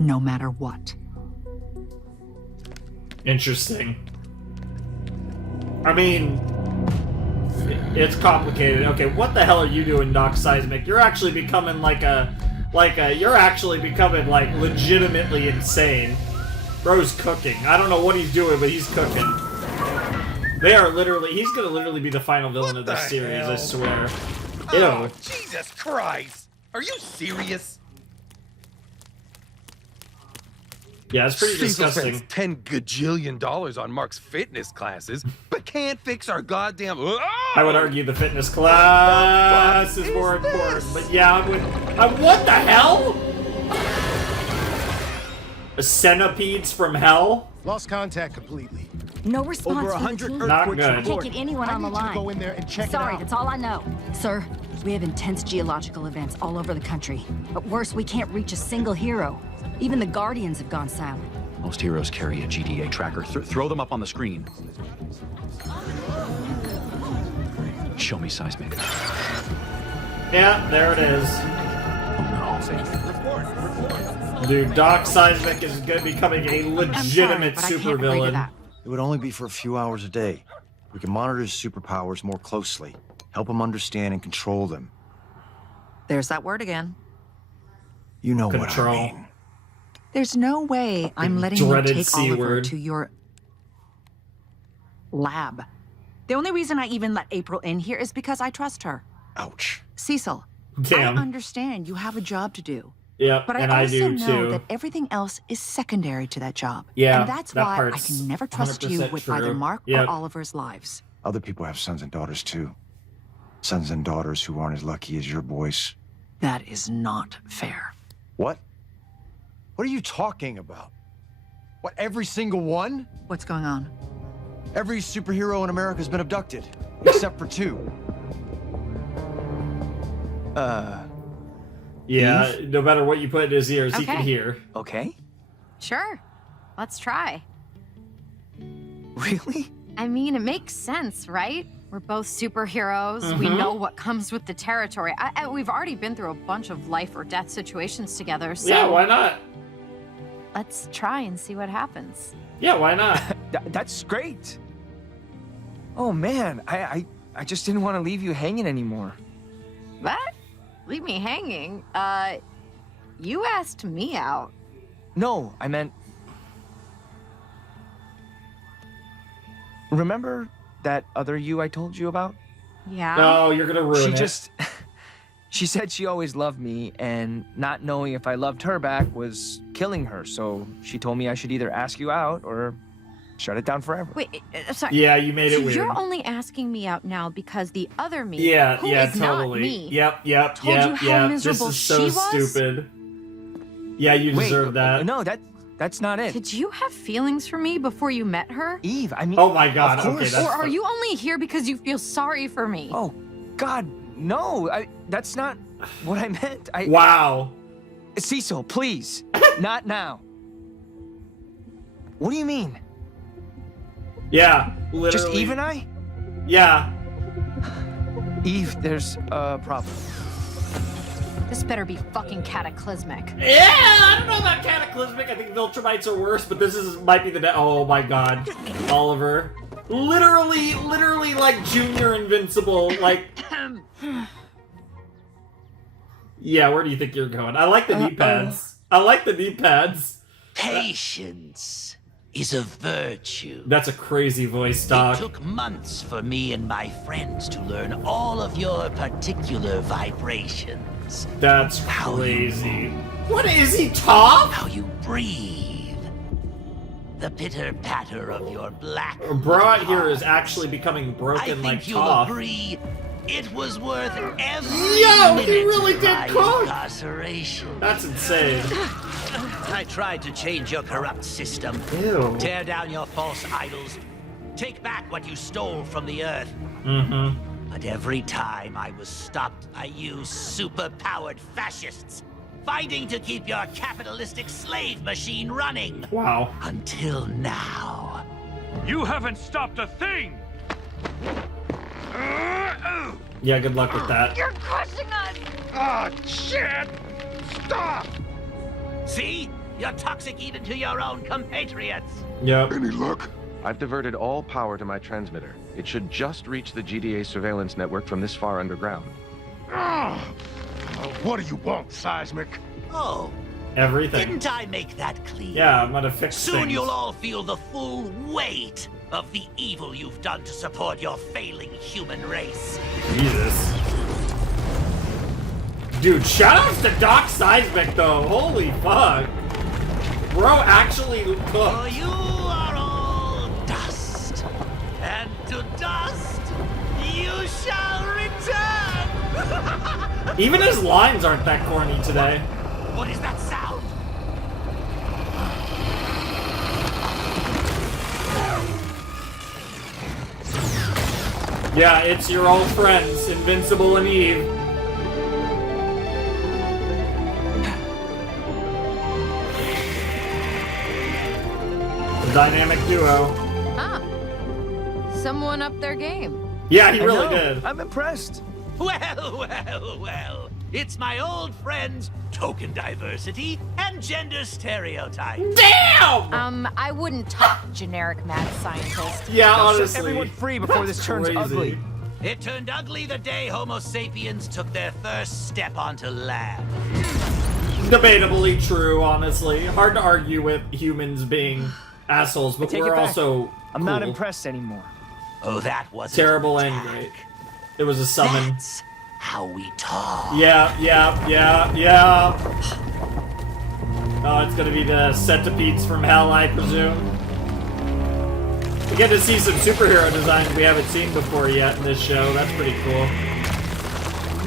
no matter what. Interesting. I mean, it's complicated. Okay, what the hell are you doing, Doc Seismic? You're actually becoming you're actually becoming like legitimately insane. Bro's cooking. I don't know what he's doing, but he's cooking. They are literally, he's gonna literally be the final villain of this series, I swear. Ew. Oh, Jesus Christ! Are you serious? Yeah, it's pretty Cecil disgusting. spends $10 gajillion on Mark's fitness classes, but can't fix our goddamn. I would argue the fitness class is more important, but yeah, what the hell? Centipedes from hell? Lost contact completely. No response Over from the 100 team. Not earthquakes good. Can't reported. get anyone on the I need you to line. go in there and check Sorry, it out. that's all I know. Sir, we have intense geological events all over the country. But worse, we can't reach a single hero. Even the Guardians have gone silent. Most heroes carry a GDA tracker. Throw them up on the screen. Show me Seismic. Yeah, there it is. Dude, Doc Seismic is becoming a legitimate supervillain. It would only be for a few hours a day. We can monitor his superpowers more closely, help him understand and control them. There's that word again. You know Control. what I mean. There's no way I'm letting you dreaded take C Oliver word. to your lab. The only reason I even let April in here is because I trust her. Ouch. Cecil, Damn. I understand you have a job to do. Yep, But I and I also do know too. that everything else is secondary to that job. Yeah, And that's that why I part's can never trust you 100% with true. either Mark Yep. or Oliver's lives. Other people have sons and daughters too. Sons and daughters who aren't as lucky as your boys. That is not fair. What? What are you talking about? What, every single one? What's going on? Every superhero in America has been abducted, except for two. Yeah, no matter what you put in his ears, he can Okay. hear. Okay. Sure. Let's try. Really? I mean, it makes sense, right? We're both superheroes. We Mhm. know what comes with the territory. We've already been through a bunch of life or death situations together, so Yeah, why not? let's try and see what happens. Yeah, why not? That's great. Oh man, I just didn't want to leave you hanging anymore. What? Leave me hanging? You asked me out. No, I meant. Remember that other you I told you about? Yeah? No, you're gonna ruin She it. just. She said she always loved me, and not knowing if I loved her back was killing her, so she told me I should either ask you out or shut it down forever. Wait, sorry. Yeah, you made it So weird. you're only asking me out now because the other me, Yeah, who yeah, is not totally. me, Yep, told you how yep. miserable This is so she was? stupid. Yeah, you Wait, deserve that. No, that's not it. Did you have feelings for me before you met her? Eve, I mean. Oh my God, of okay, course. that's Or are you only here because you feel sorry for me? Oh, God, no. That's not what I meant. Wow. Cecil, please. Not now. What do you mean? Yeah, literally. Just Eve and I? Yeah. Eve, there's a problem. This better be fucking cataclysmic. Yeah, I don't know about cataclysmic. I think Viltrumites are worse, but this might be the oh my God, Oliver, literally like Junior Invincible, like. Yeah, where do you think you're going? I like the knee pads. I like the knee pads. Patience. is a virtue. That's a crazy voice, Doc. It took months for me and my friends to learn all of your particular vibrations. That's crazy. What is he, Top? How you breathe. The pitter-patter of your black... Bra here is actually becoming broken I like think you'll Toph. agree it was worth every Yo, minute he really of did my cook! incarceration. That's insane. I tried to change your corrupt system. Ew. Tear down your false idols. Take back what you stole from the earth. Mm-hmm. But every time I was stopped by you super-powered fascists, fighting to keep your capitalistic slave machine running. Wow. Until now. You haven't stopped a thing! Yeah, good luck with that. You're crushing us! Oh, shit! Stop! See? You're toxic even to your own compatriots. Yep. Any luck? I've diverted all power to my transmitter. It should just reach the GDA surveillance network from this far underground. What do you want, Seismic? Oh. Everything. Didn't I make that clear? Yeah, I'm gonna fix Soon things. you'll all feel the full weight of the evil you've done to support your failing human race. Jesus. Dude, shoutouts to Doc Seismic though. Holy fuck. Bro actually For cooked. you are all dust. And to dust you shall return. Even his lines aren't that corny today. What is that sound? Yeah, it's your old friends, Invincible and Eve. The dynamic duo. Huh. Someone upped their game. Yeah, he I really know. did. I'm impressed. Well. It's my old friends, token diversity and gender stereotype. Damn! I wouldn't talk generic mad scientist. Yeah, Now set honestly. everyone free before That's this turns crazy. ugly. It turned ugly the day Homo sapiens took their first step onto land. Debatably true, honestly. Hard to argue with humans being assholes, but take we're it back. also I'm not cool. impressed anymore. Oh, that wasn't Terrible an and attack. great. It was a summon. That's how we talk. Yeah. Oh, it's gonna be the centipedes from hell, I presume. We get to see some superhero designs we haven't seen before yet in this show. That's pretty cool.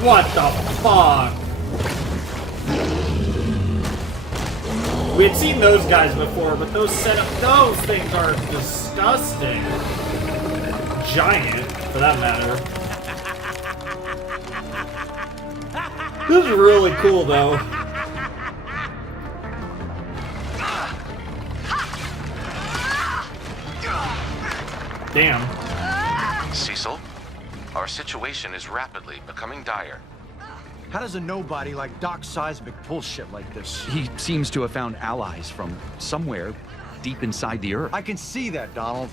What the fuck? We had seen those guys before, but those things are disgusting. Giant, for that matter. This is really cool, though. Damn. Cecil, our situation is rapidly becoming dire. How does a nobody like Doc Seismic pull shit like this? He seems to have found allies from somewhere deep inside the Earth. I can see that, Donald.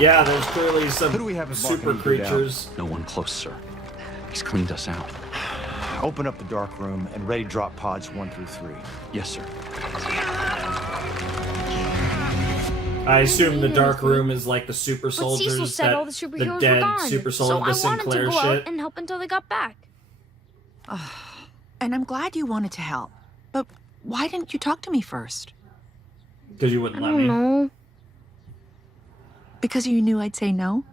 Yeah, there's clearly some Who do we have as super marketing dude out? creatures. No one close, sir. He's cleaned us out. Open up the dark room and ready drop pods 1 through 3. Yes, sir. I assume the dark room is like the super But Cecil soldiers, said that all the superheroes dead were gone. super So soldier, I the wanted Sinclair to go shit. out and help until they got back. And I'm glad you wanted to help. But why didn't you talk to me first? Because you wouldn't I let don't me. know. Because you knew I'd say no?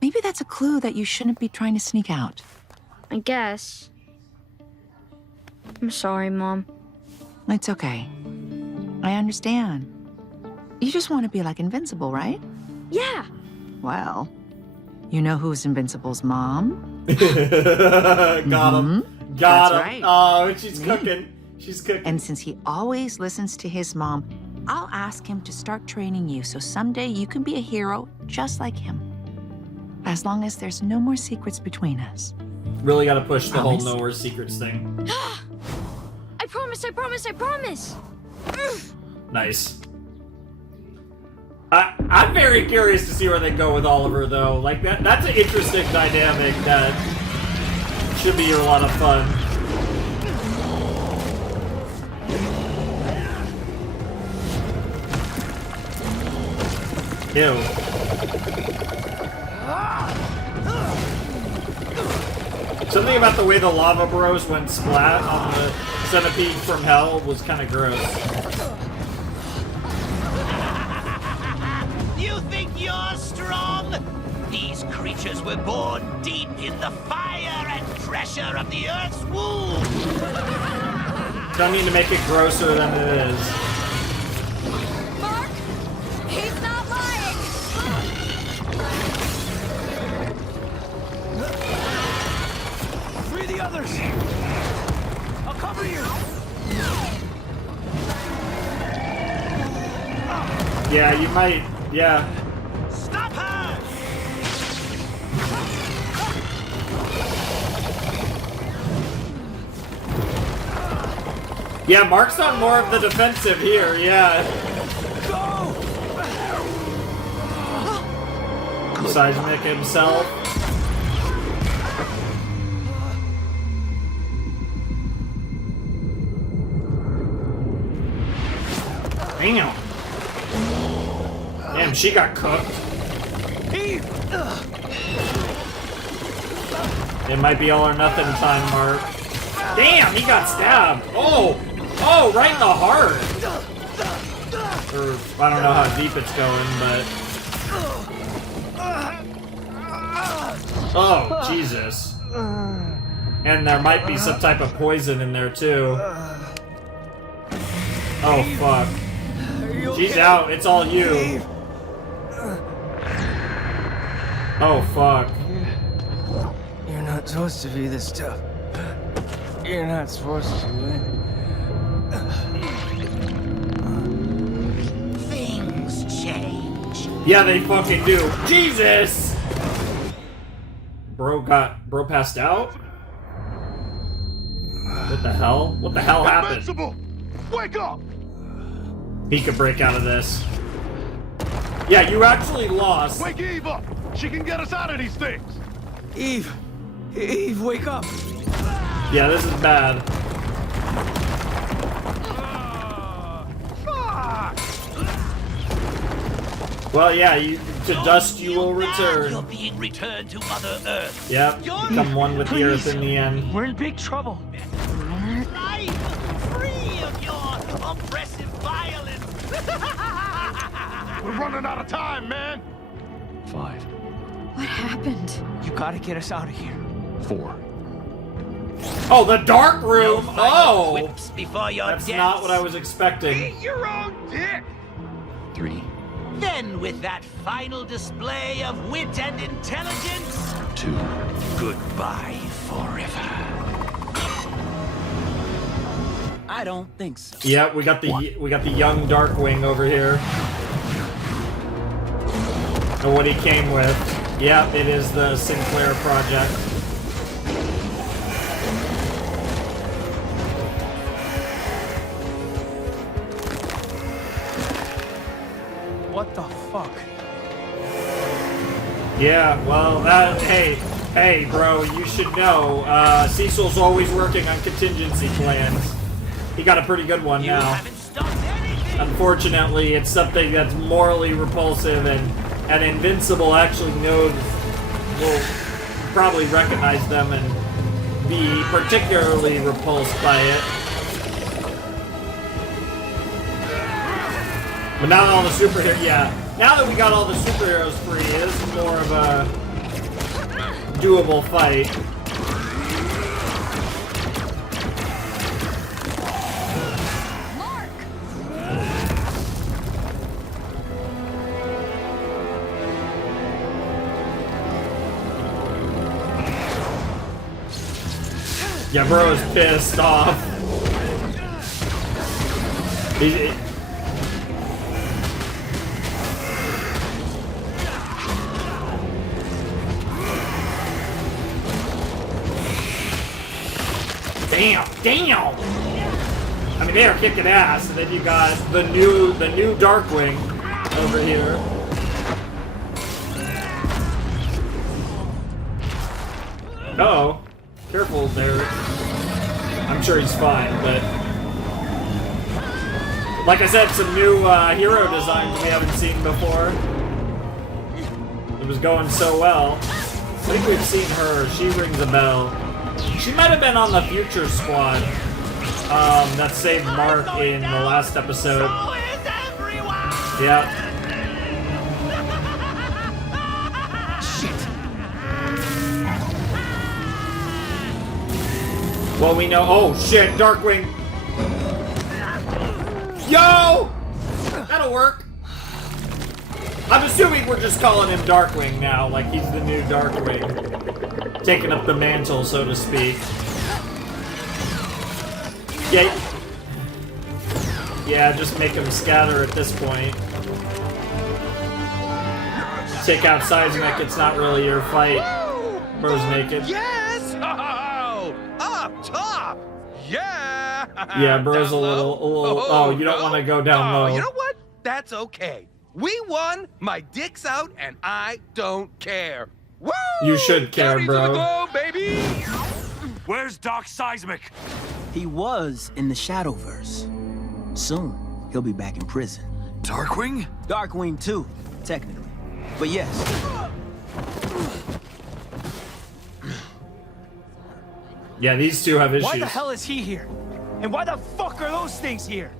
Maybe that's a clue that you shouldn't be trying to sneak out. I guess. I'm sorry, Mom. It's okay. I understand. You just want to be like Invincible, right? Yeah. Well, you know who's Invincible's mom? Got him. Got That's him. right. Oh, she's cooking. She's cooking. And since he always listens to his mom, I'll ask him to start training you so someday you can be a hero just like him. As long as there's no more secrets between us. Really got to push the whole Promise? nowhere secrets thing. I promise, I promise, I promise. Nice. I'm very curious to see where they go with Oliver, though. Like that's an interesting dynamic that should be a lot of fun. Ew. Something about the way the lava bros went splat on the centipede from hell was kind of gross. You think you're strong? These creatures were born deep in the fire and pressure of the Earth's womb. Don't mean to make it grosser than it is. Mark, he's not lying. Free the others. I'll cover you. Yeah, you might. Yeah. Stop her! Yeah, Mark's on more of the defensive here, yeah. Seismic himself. Damn. Damn, she got cooked. It might be all or nothing time, Mark. Damn, he got stabbed. Oh! Oh, right in the heart. Or, I don't know how deep it's going, but... Oh, Jesus. And there might be some type of poison in there, too. Oh, fuck. She's out. It's all you. Oh, fuck. You're not supposed to be this tough. You're not supposed to win. Things change. Yeah, they fucking do. Jesus! Bro passed out? What the hell? What the hell happened? Invincible! Wake up! He could break out of this. Yeah, you actually lost. Wake Eve up! She can get us out of these things! Eve! Eve, wake up! Yeah, this is bad. Well, yeah, to dust you will return. You're being returned to Mother Earth. Yep, become one with the earth in the end. We're in big trouble. Life, free of your oppressive violence. We're running out of time, man! 5. What happened? You gotta get us out of here. 4. Oh, the dark room! Oh! Whips before your That's deaths. not what I was expecting. Eat your own dick! 3. Then, with that final display of wit and intelligence, 2. goodbye forever. I don't think so. Yeah, we got the young Darkwing over here. And what he came with. Yep, it is the Sinclair project. What the fuck? Yeah, well, hey, bro, you should know, Cecil's always working on contingency plans. He got a pretty good one now. Unfortunately, it's something that's morally repulsive, and Invincible actually will probably recognize them and be particularly repulsed by it. But now that all the superheroes, now that we got all the superheroes free, it's more of a doable fight. Yeah, bro is pissed off. Damn! I mean, they are kicking ass, and then you got the new Darkwing over here. Uh-oh. Careful there. I'm sure he's fine, but... Like I said, some new hero designs we haven't seen before. It was going so well. I think we've seen her. She rings a bell. She might have been on the Future Squad that saved Mark in the last episode. Yeah. Shit. Well, we know. Oh shit, Darkwing. Yo! That'll work. I'm assuming we're just calling him Darkwing now, like he's the new Darkwing. Taking up the mantle, so to speak. Yeah. Yeah, just make him scatter at this point. Take out Seismic, it's not really your fight. Bro's naked. Yes! Oh, up top! Yeah! Yeah, Bro's Down a little, low? oh, you don't want to go down low. You know what? That's okay. We won, my dick's out, and I don't care. Woo! You should care, County bro. to the globe, baby! Where's Doc Seismic? He was in the Shadowverse. Soon, he'll be back in prison. Darkwing? Darkwing too, technically. But yes. Yeah, these two have issues. Why the hell is he here? And why the fuck are those things here?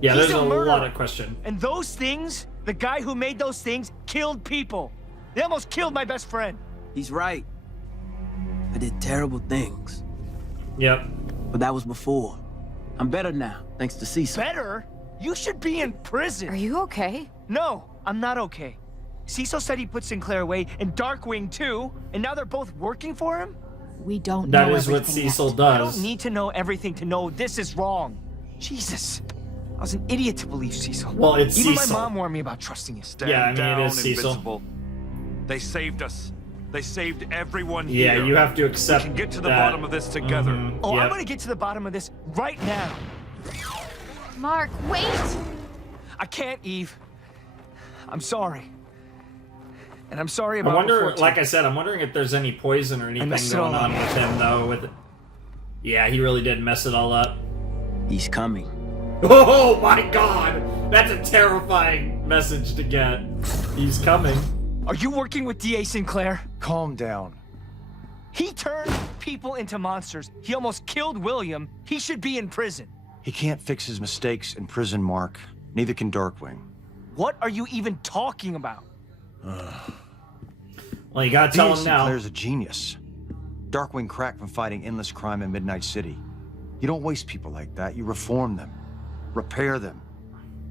Yeah, He's there's a murderer. lot of question. And those things, the guy who made those things, killed people. They almost killed my best friend. He's right. I did terrible things. Yep. But that was before. I'm better now, thanks to Cecil. Better? You should be in prison. Are you okay? No, I'm not okay. Cecil said he put Sinclair away, and Darkwing too, and now they're both working for him? We don't That know is what everything Cecil yet. I does. don't need to know everything to know this is wrong. Jesus. I was an idiot to believe Cecil. Well, it's Even Cecil. my mom warned me about trusting you. Yeah, I mean, Down, it is Cecil. Invincible. They saved us. They saved everyone Yeah, here. you have to accept We can get to the that. bottom of this together. Mhm, Oh, yep. I'm gonna get to the bottom of this right now. Mark, wait! I can't, Eve. I'm sorry. And I'm sorry I about wonder, before, too. like I said, I'm wondering if there's any poison or anything messed it going all on up. with him, though. With Yeah, he really did mess it all up. He's coming. Oh my god! That's a terrifying message to get. He's coming. Are you working with D.A. Sinclair? Calm down. He turned people into monsters. He almost killed William. He should be in prison. He can't fix his mistakes in prison, Mark. Neither can Darkwing. What are you even talking about? Well, you gotta tell him now. Sinclair's a genius. Darkwing cracked from fighting endless crime in Midnight City. You don't waste people like that. You reform them. Repair them.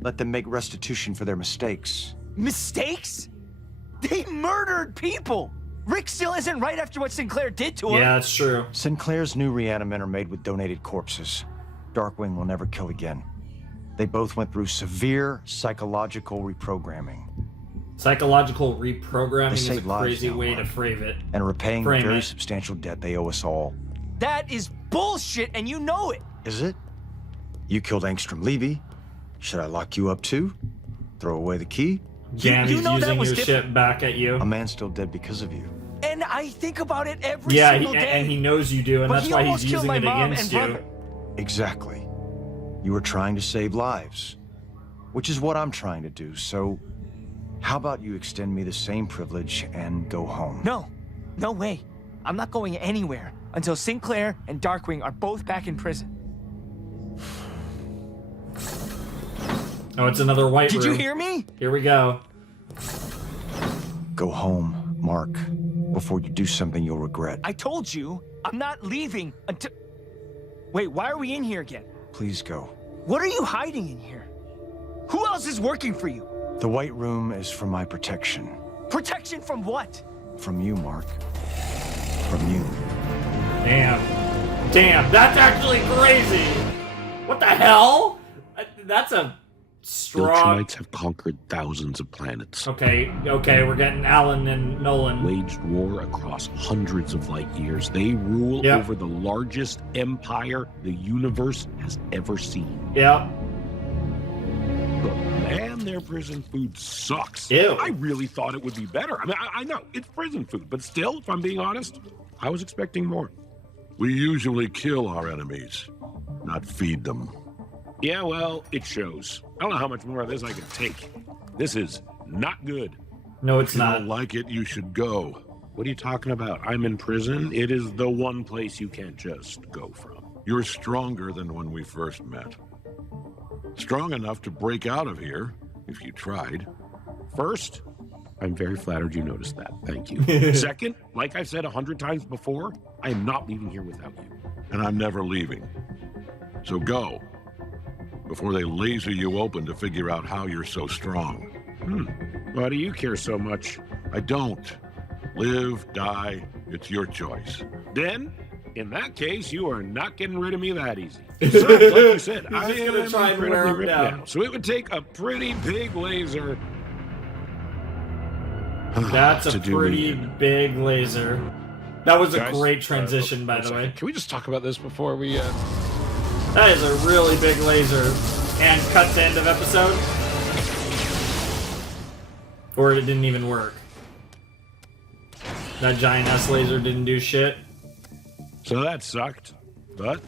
Let them make restitution for their mistakes. Mistakes? They murdered people! Rick still isn't right after what Sinclair did to him. Yeah, that's true. Sinclair's new reanimen are made with donated corpses. Darkwing will never kill again. They both went through severe psychological reprogramming. Psychological reprogramming They is a save lives crazy now, way Mark. to frame it. And repaying the Frame very it. substantial debt they owe us all. That is bullshit, and you know it. Is it? You killed Angstrom Levy. Should I lock you up too? Throw away the key? Jam, you he's know that using was your different. shit back at you. A man's still dead because of you. And I think about it every Yeah, single day. and he knows you do, and But that's he why almost he's killed using my it mom against and you. brother. Exactly. You were trying to save lives, which is what I'm trying to do. So, how about you extend me the same privilege and go home? No, no way. I'm not going anywhere until Sinclair and Darkwing are both back in prison. Oh, it's another white room. Did you hear me? Here we go. Go home, Mark, before you do something you'll regret. I told you, I'm not leaving until... Wait, why are we in here again? Please go. What are you hiding in here? Who else is working for you? The White Room is for my protection. Protection from what? From you, Mark. From you. Damn. Damn, that's actually crazy. What the hell? That's a strong... Viltrumites have conquered thousands of planets. Okay, we're getting Alan and Nolan. Waged war across hundreds of light years. They rule Yep. over the largest empire the universe has ever seen. Yep. But man, their prison food sucks. Ew. I really thought it would be better. I mean, I know, it's prison food, but still, if I'm being honest, I was expecting more. We usually kill our enemies, not feed them. Yeah, well, it shows. I don't know how much more of this I can take. This is not good. No, it's If you not. don't like it, you should go. What are you talking about? I'm in prison? It is the one place you can't just go from. You're stronger than when we first met. Strong enough to break out of here, if you tried. First, I'm very flattered you noticed that. Thank you. Second, like I've said 100 times before, I am not leaving here without you. And I'm never leaving. So go, before they laser you open to figure out how you're so strong. Why do you care so much? I don't. Live, die, it's your choice. Then, in that case, you are not getting rid of me that easy. Besides, like you said, He's just I gonna am try and wear incredibly him ripped down. now, so it would take a pretty big laser. That's a to do me pretty in. big laser. That was a Guys, great transition, by the way. Can we just talk about this before we, That is a really big laser. And cut to end of episode. Or it didn't even work. That giant S laser didn't do shit. So that sucked, but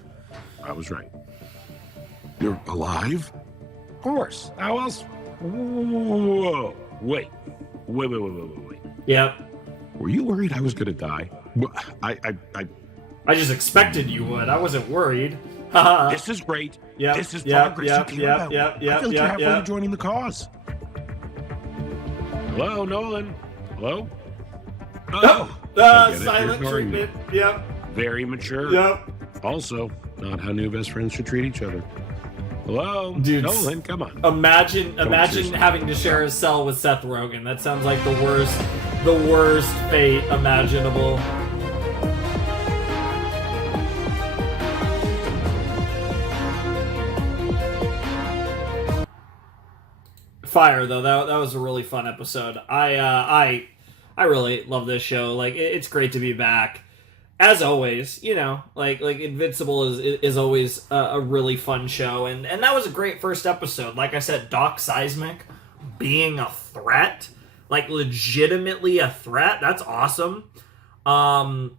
I was right. You're alive? Of course. How else? Whoa. Wait. Yep. Were you worried I was gonna die? I just expected you would. I wasn't worried. This is great. Yep. This is Yep. progress. Yep. You care about. Yep. I feel like you're Yep. halfway Yep. to joining the cause. Hello, Nolan. Hello? Oh, I get it. You're silent ignoring me. treatment. Yep. Very mature. Yep. Also, not how new best friends should treat each other. Hello? Dude, Nolan, come on. Imagine seriously. having to share a cell with Seth Rogen. That sounds like the worst fate imaginable. Fire though, that was a really fun episode. I really love this show. Like it's great to be back. As always, you know, like Invincible is always a really fun show, and that was a great first episode. Like I said, Doc Seismic being a threat, like legitimately a threat. That's awesome. And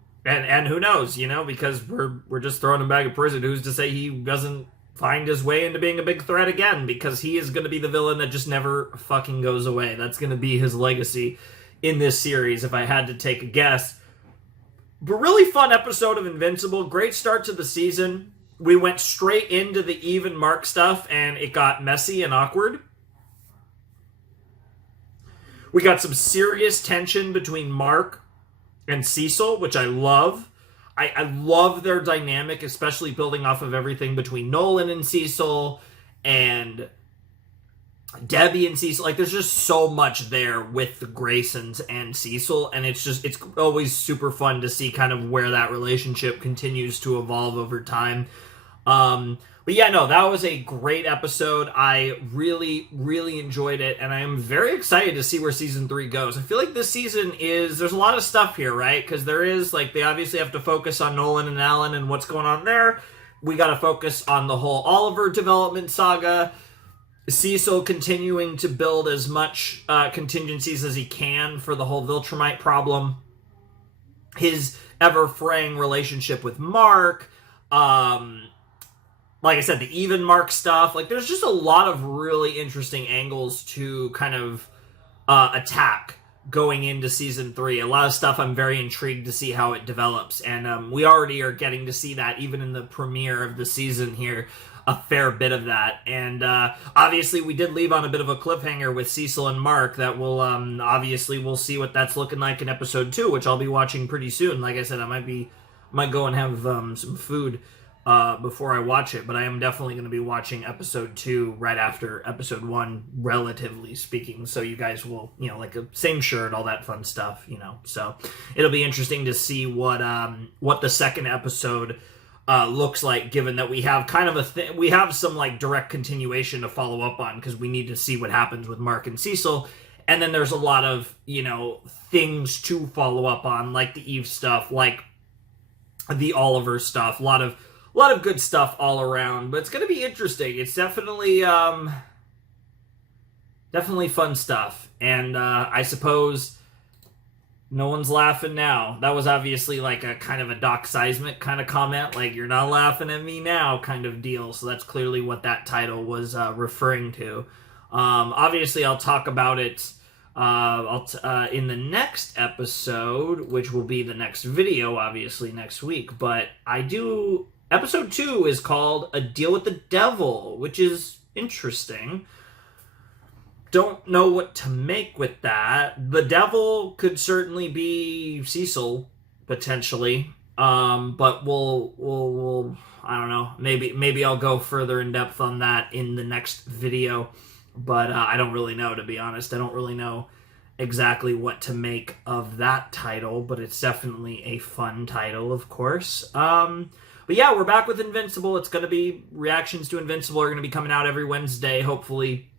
who knows, you know, because we're just throwing him back in prison. Who's to say he doesn't find his way into being a big threat again? Because he is going to be the villain that just never fucking goes away. That's going to be his legacy in this series, if I had to take a guess. But really fun episode of Invincible. Great start to the season. We went straight into the Eve and Mark stuff, and it got messy and awkward. We got some serious tension between Mark and Cecil, which I love. I love their dynamic, especially building off of everything between Nolan and Cecil and Debbie and Cecil. Like, there's just so much there with the Graysons and Cecil, and it's always super fun to see kind of where that relationship continues to evolve over time. But yeah, no, that was a great episode. I really, really enjoyed it, and I am very excited to see where season 3 goes. I feel like this season there's a lot of stuff here, right? Because there is, like, they obviously have to focus on Nolan and Alan and what's going on there. We got to focus on the whole Oliver development saga. Cecil continuing to build as much contingencies as he can for the whole Viltrumite problem. His ever-fraying relationship with Mark. Like I said, the even Mark stuff. Like, there's just a lot of really interesting angles to kind of attack going into season 3. A lot of stuff I'm very intrigued to see how it develops. And we already are getting to see that even in the premiere of the season here. A fair bit of that. And obviously we did leave on a bit of a cliffhanger with Cecil and Mark that will obviously we'll see what that's looking like in episode 2, which I'll be watching pretty soon. Like I said, I might go and have some food before I watch it, but I am definitely going to be watching episode 2 right after episode 1, relatively speaking. So you guys will, you know, like a same shirt, all that fun stuff, you know. So it'll be interesting to see what the second episode looks like, given that we have kind of we have some like direct continuation to follow up on, because we need to see what happens with Mark and Cecil, and then there's a lot of, you know, things to follow up on, like the Eve stuff, like the Oliver stuff, a lot of good stuff all around. But it's going to be interesting. It's definitely fun stuff, and I suppose no one's laughing now. That was obviously like a kind of a Doc Seismic kind of comment, like, you're not laughing at me now kind of deal. So that's clearly what that title was referring to. Obviously, I'll talk about it In the next episode, which will be the next video, obviously next week, but episode 2 is called A Deal with the Devil, which is interesting. Don't know what to make with that. The devil could certainly be Cecil, potentially. But we'll I don't know. Maybe I'll go further in depth on that in the next video. But I don't really know, to be honest. I don't really know exactly what to make of that title, but it's definitely a fun title, of course. But yeah, we're back with Invincible. It's going to be reactions to Invincible are going to be coming out every Wednesday, hopefully.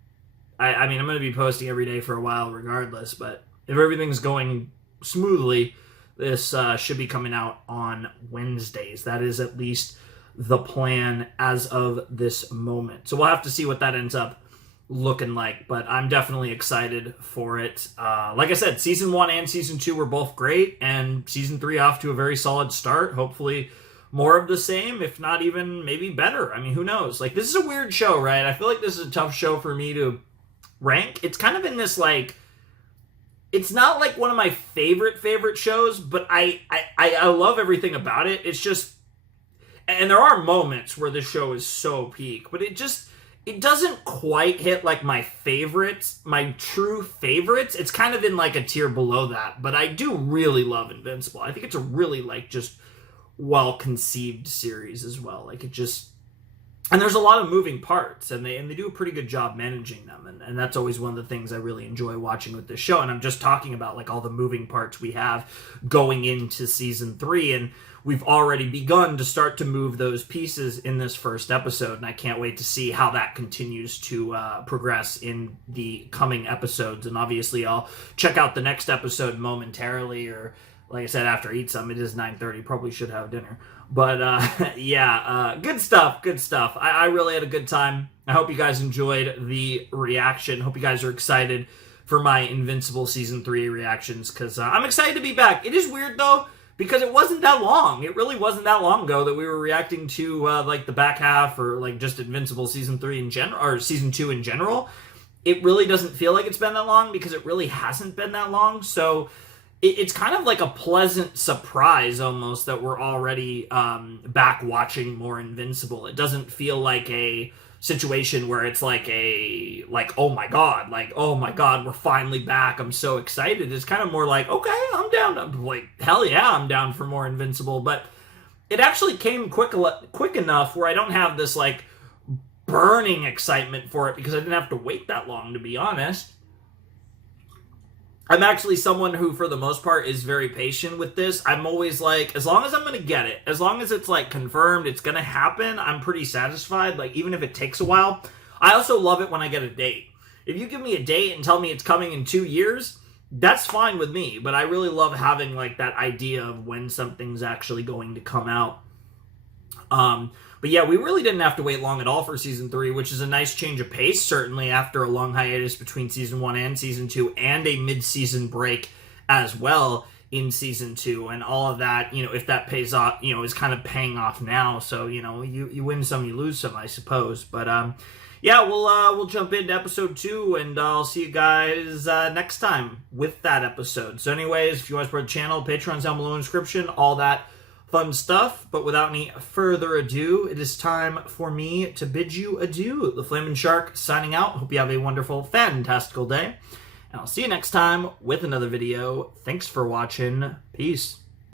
I mean, I'm going to be posting every day for a while regardless, but if everything's going smoothly, this should be coming out on Wednesdays. That is at least the plan as of this moment. So we'll have to see what that ends up looking like, but I'm definitely excited for it. Like I said, Season 1 and Season 2 were both great, and Season 3 off to a very solid start. Hopefully more of the same, if not even maybe better. I mean, who knows? Like, this is a weird show, right? I feel like this is a tough show for me to rank. It's kind of in this, like, it's not like one of my favorite shows, but I love everything about it. It's just, and there are moments where the show is so peak, but it doesn't quite hit like my favorites, my true favorites. It's kind of in like a tier below that, but I do really love Invincible. I think it's a really like just well-conceived series as well. Like, it just, and there's a lot of moving parts, and they do a pretty good job managing them, and that's always one of the things I really enjoy watching with this show. And I'm just talking about like all the moving parts we have going into Season 3, and we've already begun to start to move those pieces in this first episode, and I can't wait to see how that continues to progress in the coming episodes. And obviously I'll check out the next episode momentarily, or like I said, after I eat some. It is 9:30, probably should have dinner. But yeah, good stuff. I really had a good time. I hope you guys enjoyed the reaction. Hope you guys are excited for my Invincible Season 3 reactions, because I'm excited to be back. It is weird, though, because it wasn't that long. It really wasn't that long ago that we were reacting to like the back half, or like just Invincible Season 3 in general, or Season 2 in general. It really doesn't feel like it's been that long, because it really hasn't been that long. So it's kind of like a pleasant surprise almost that we're already back watching more Invincible. It doesn't feel like a situation where it's like oh my god, we're finally back, I'm so excited. It's kind of more like, okay, I'm down. I'm like, hell yeah, I'm down for more Invincible. But it actually came quick enough where I don't have this like burning excitement for it, because I didn't have to wait that long, to be honest. I'm actually someone who, for the most part, is very patient with this. I'm always like, as long as I'm going to get it, as long as it's like confirmed, it's going to happen, I'm pretty satisfied. Like, even if it takes a while. I also love it when I get a date. If you give me a date and tell me it's coming in 2 years, that's fine with me. But I really love having like that idea of when something's actually going to come out. But yeah, we really didn't have to wait long at all for Season 3, which is a nice change of pace, certainly after a long hiatus between Season 1 and Season 2, and a mid-season break as well in Season 2, and all of that, if that pays off, is kind of paying off now. So, you win some, you lose some, I suppose. But, yeah, we'll jump into Episode 2, and I'll see you guys next time with that episode. So anyways, if you want to support the channel, Patreon's down below in the description, all that fun stuff. But without any further ado, it is time for me to bid you adieu. The Flamin' Shark signing out. Hope you have a wonderful, fantastical day. And I'll see you next time with another video. Thanks for watching. Peace.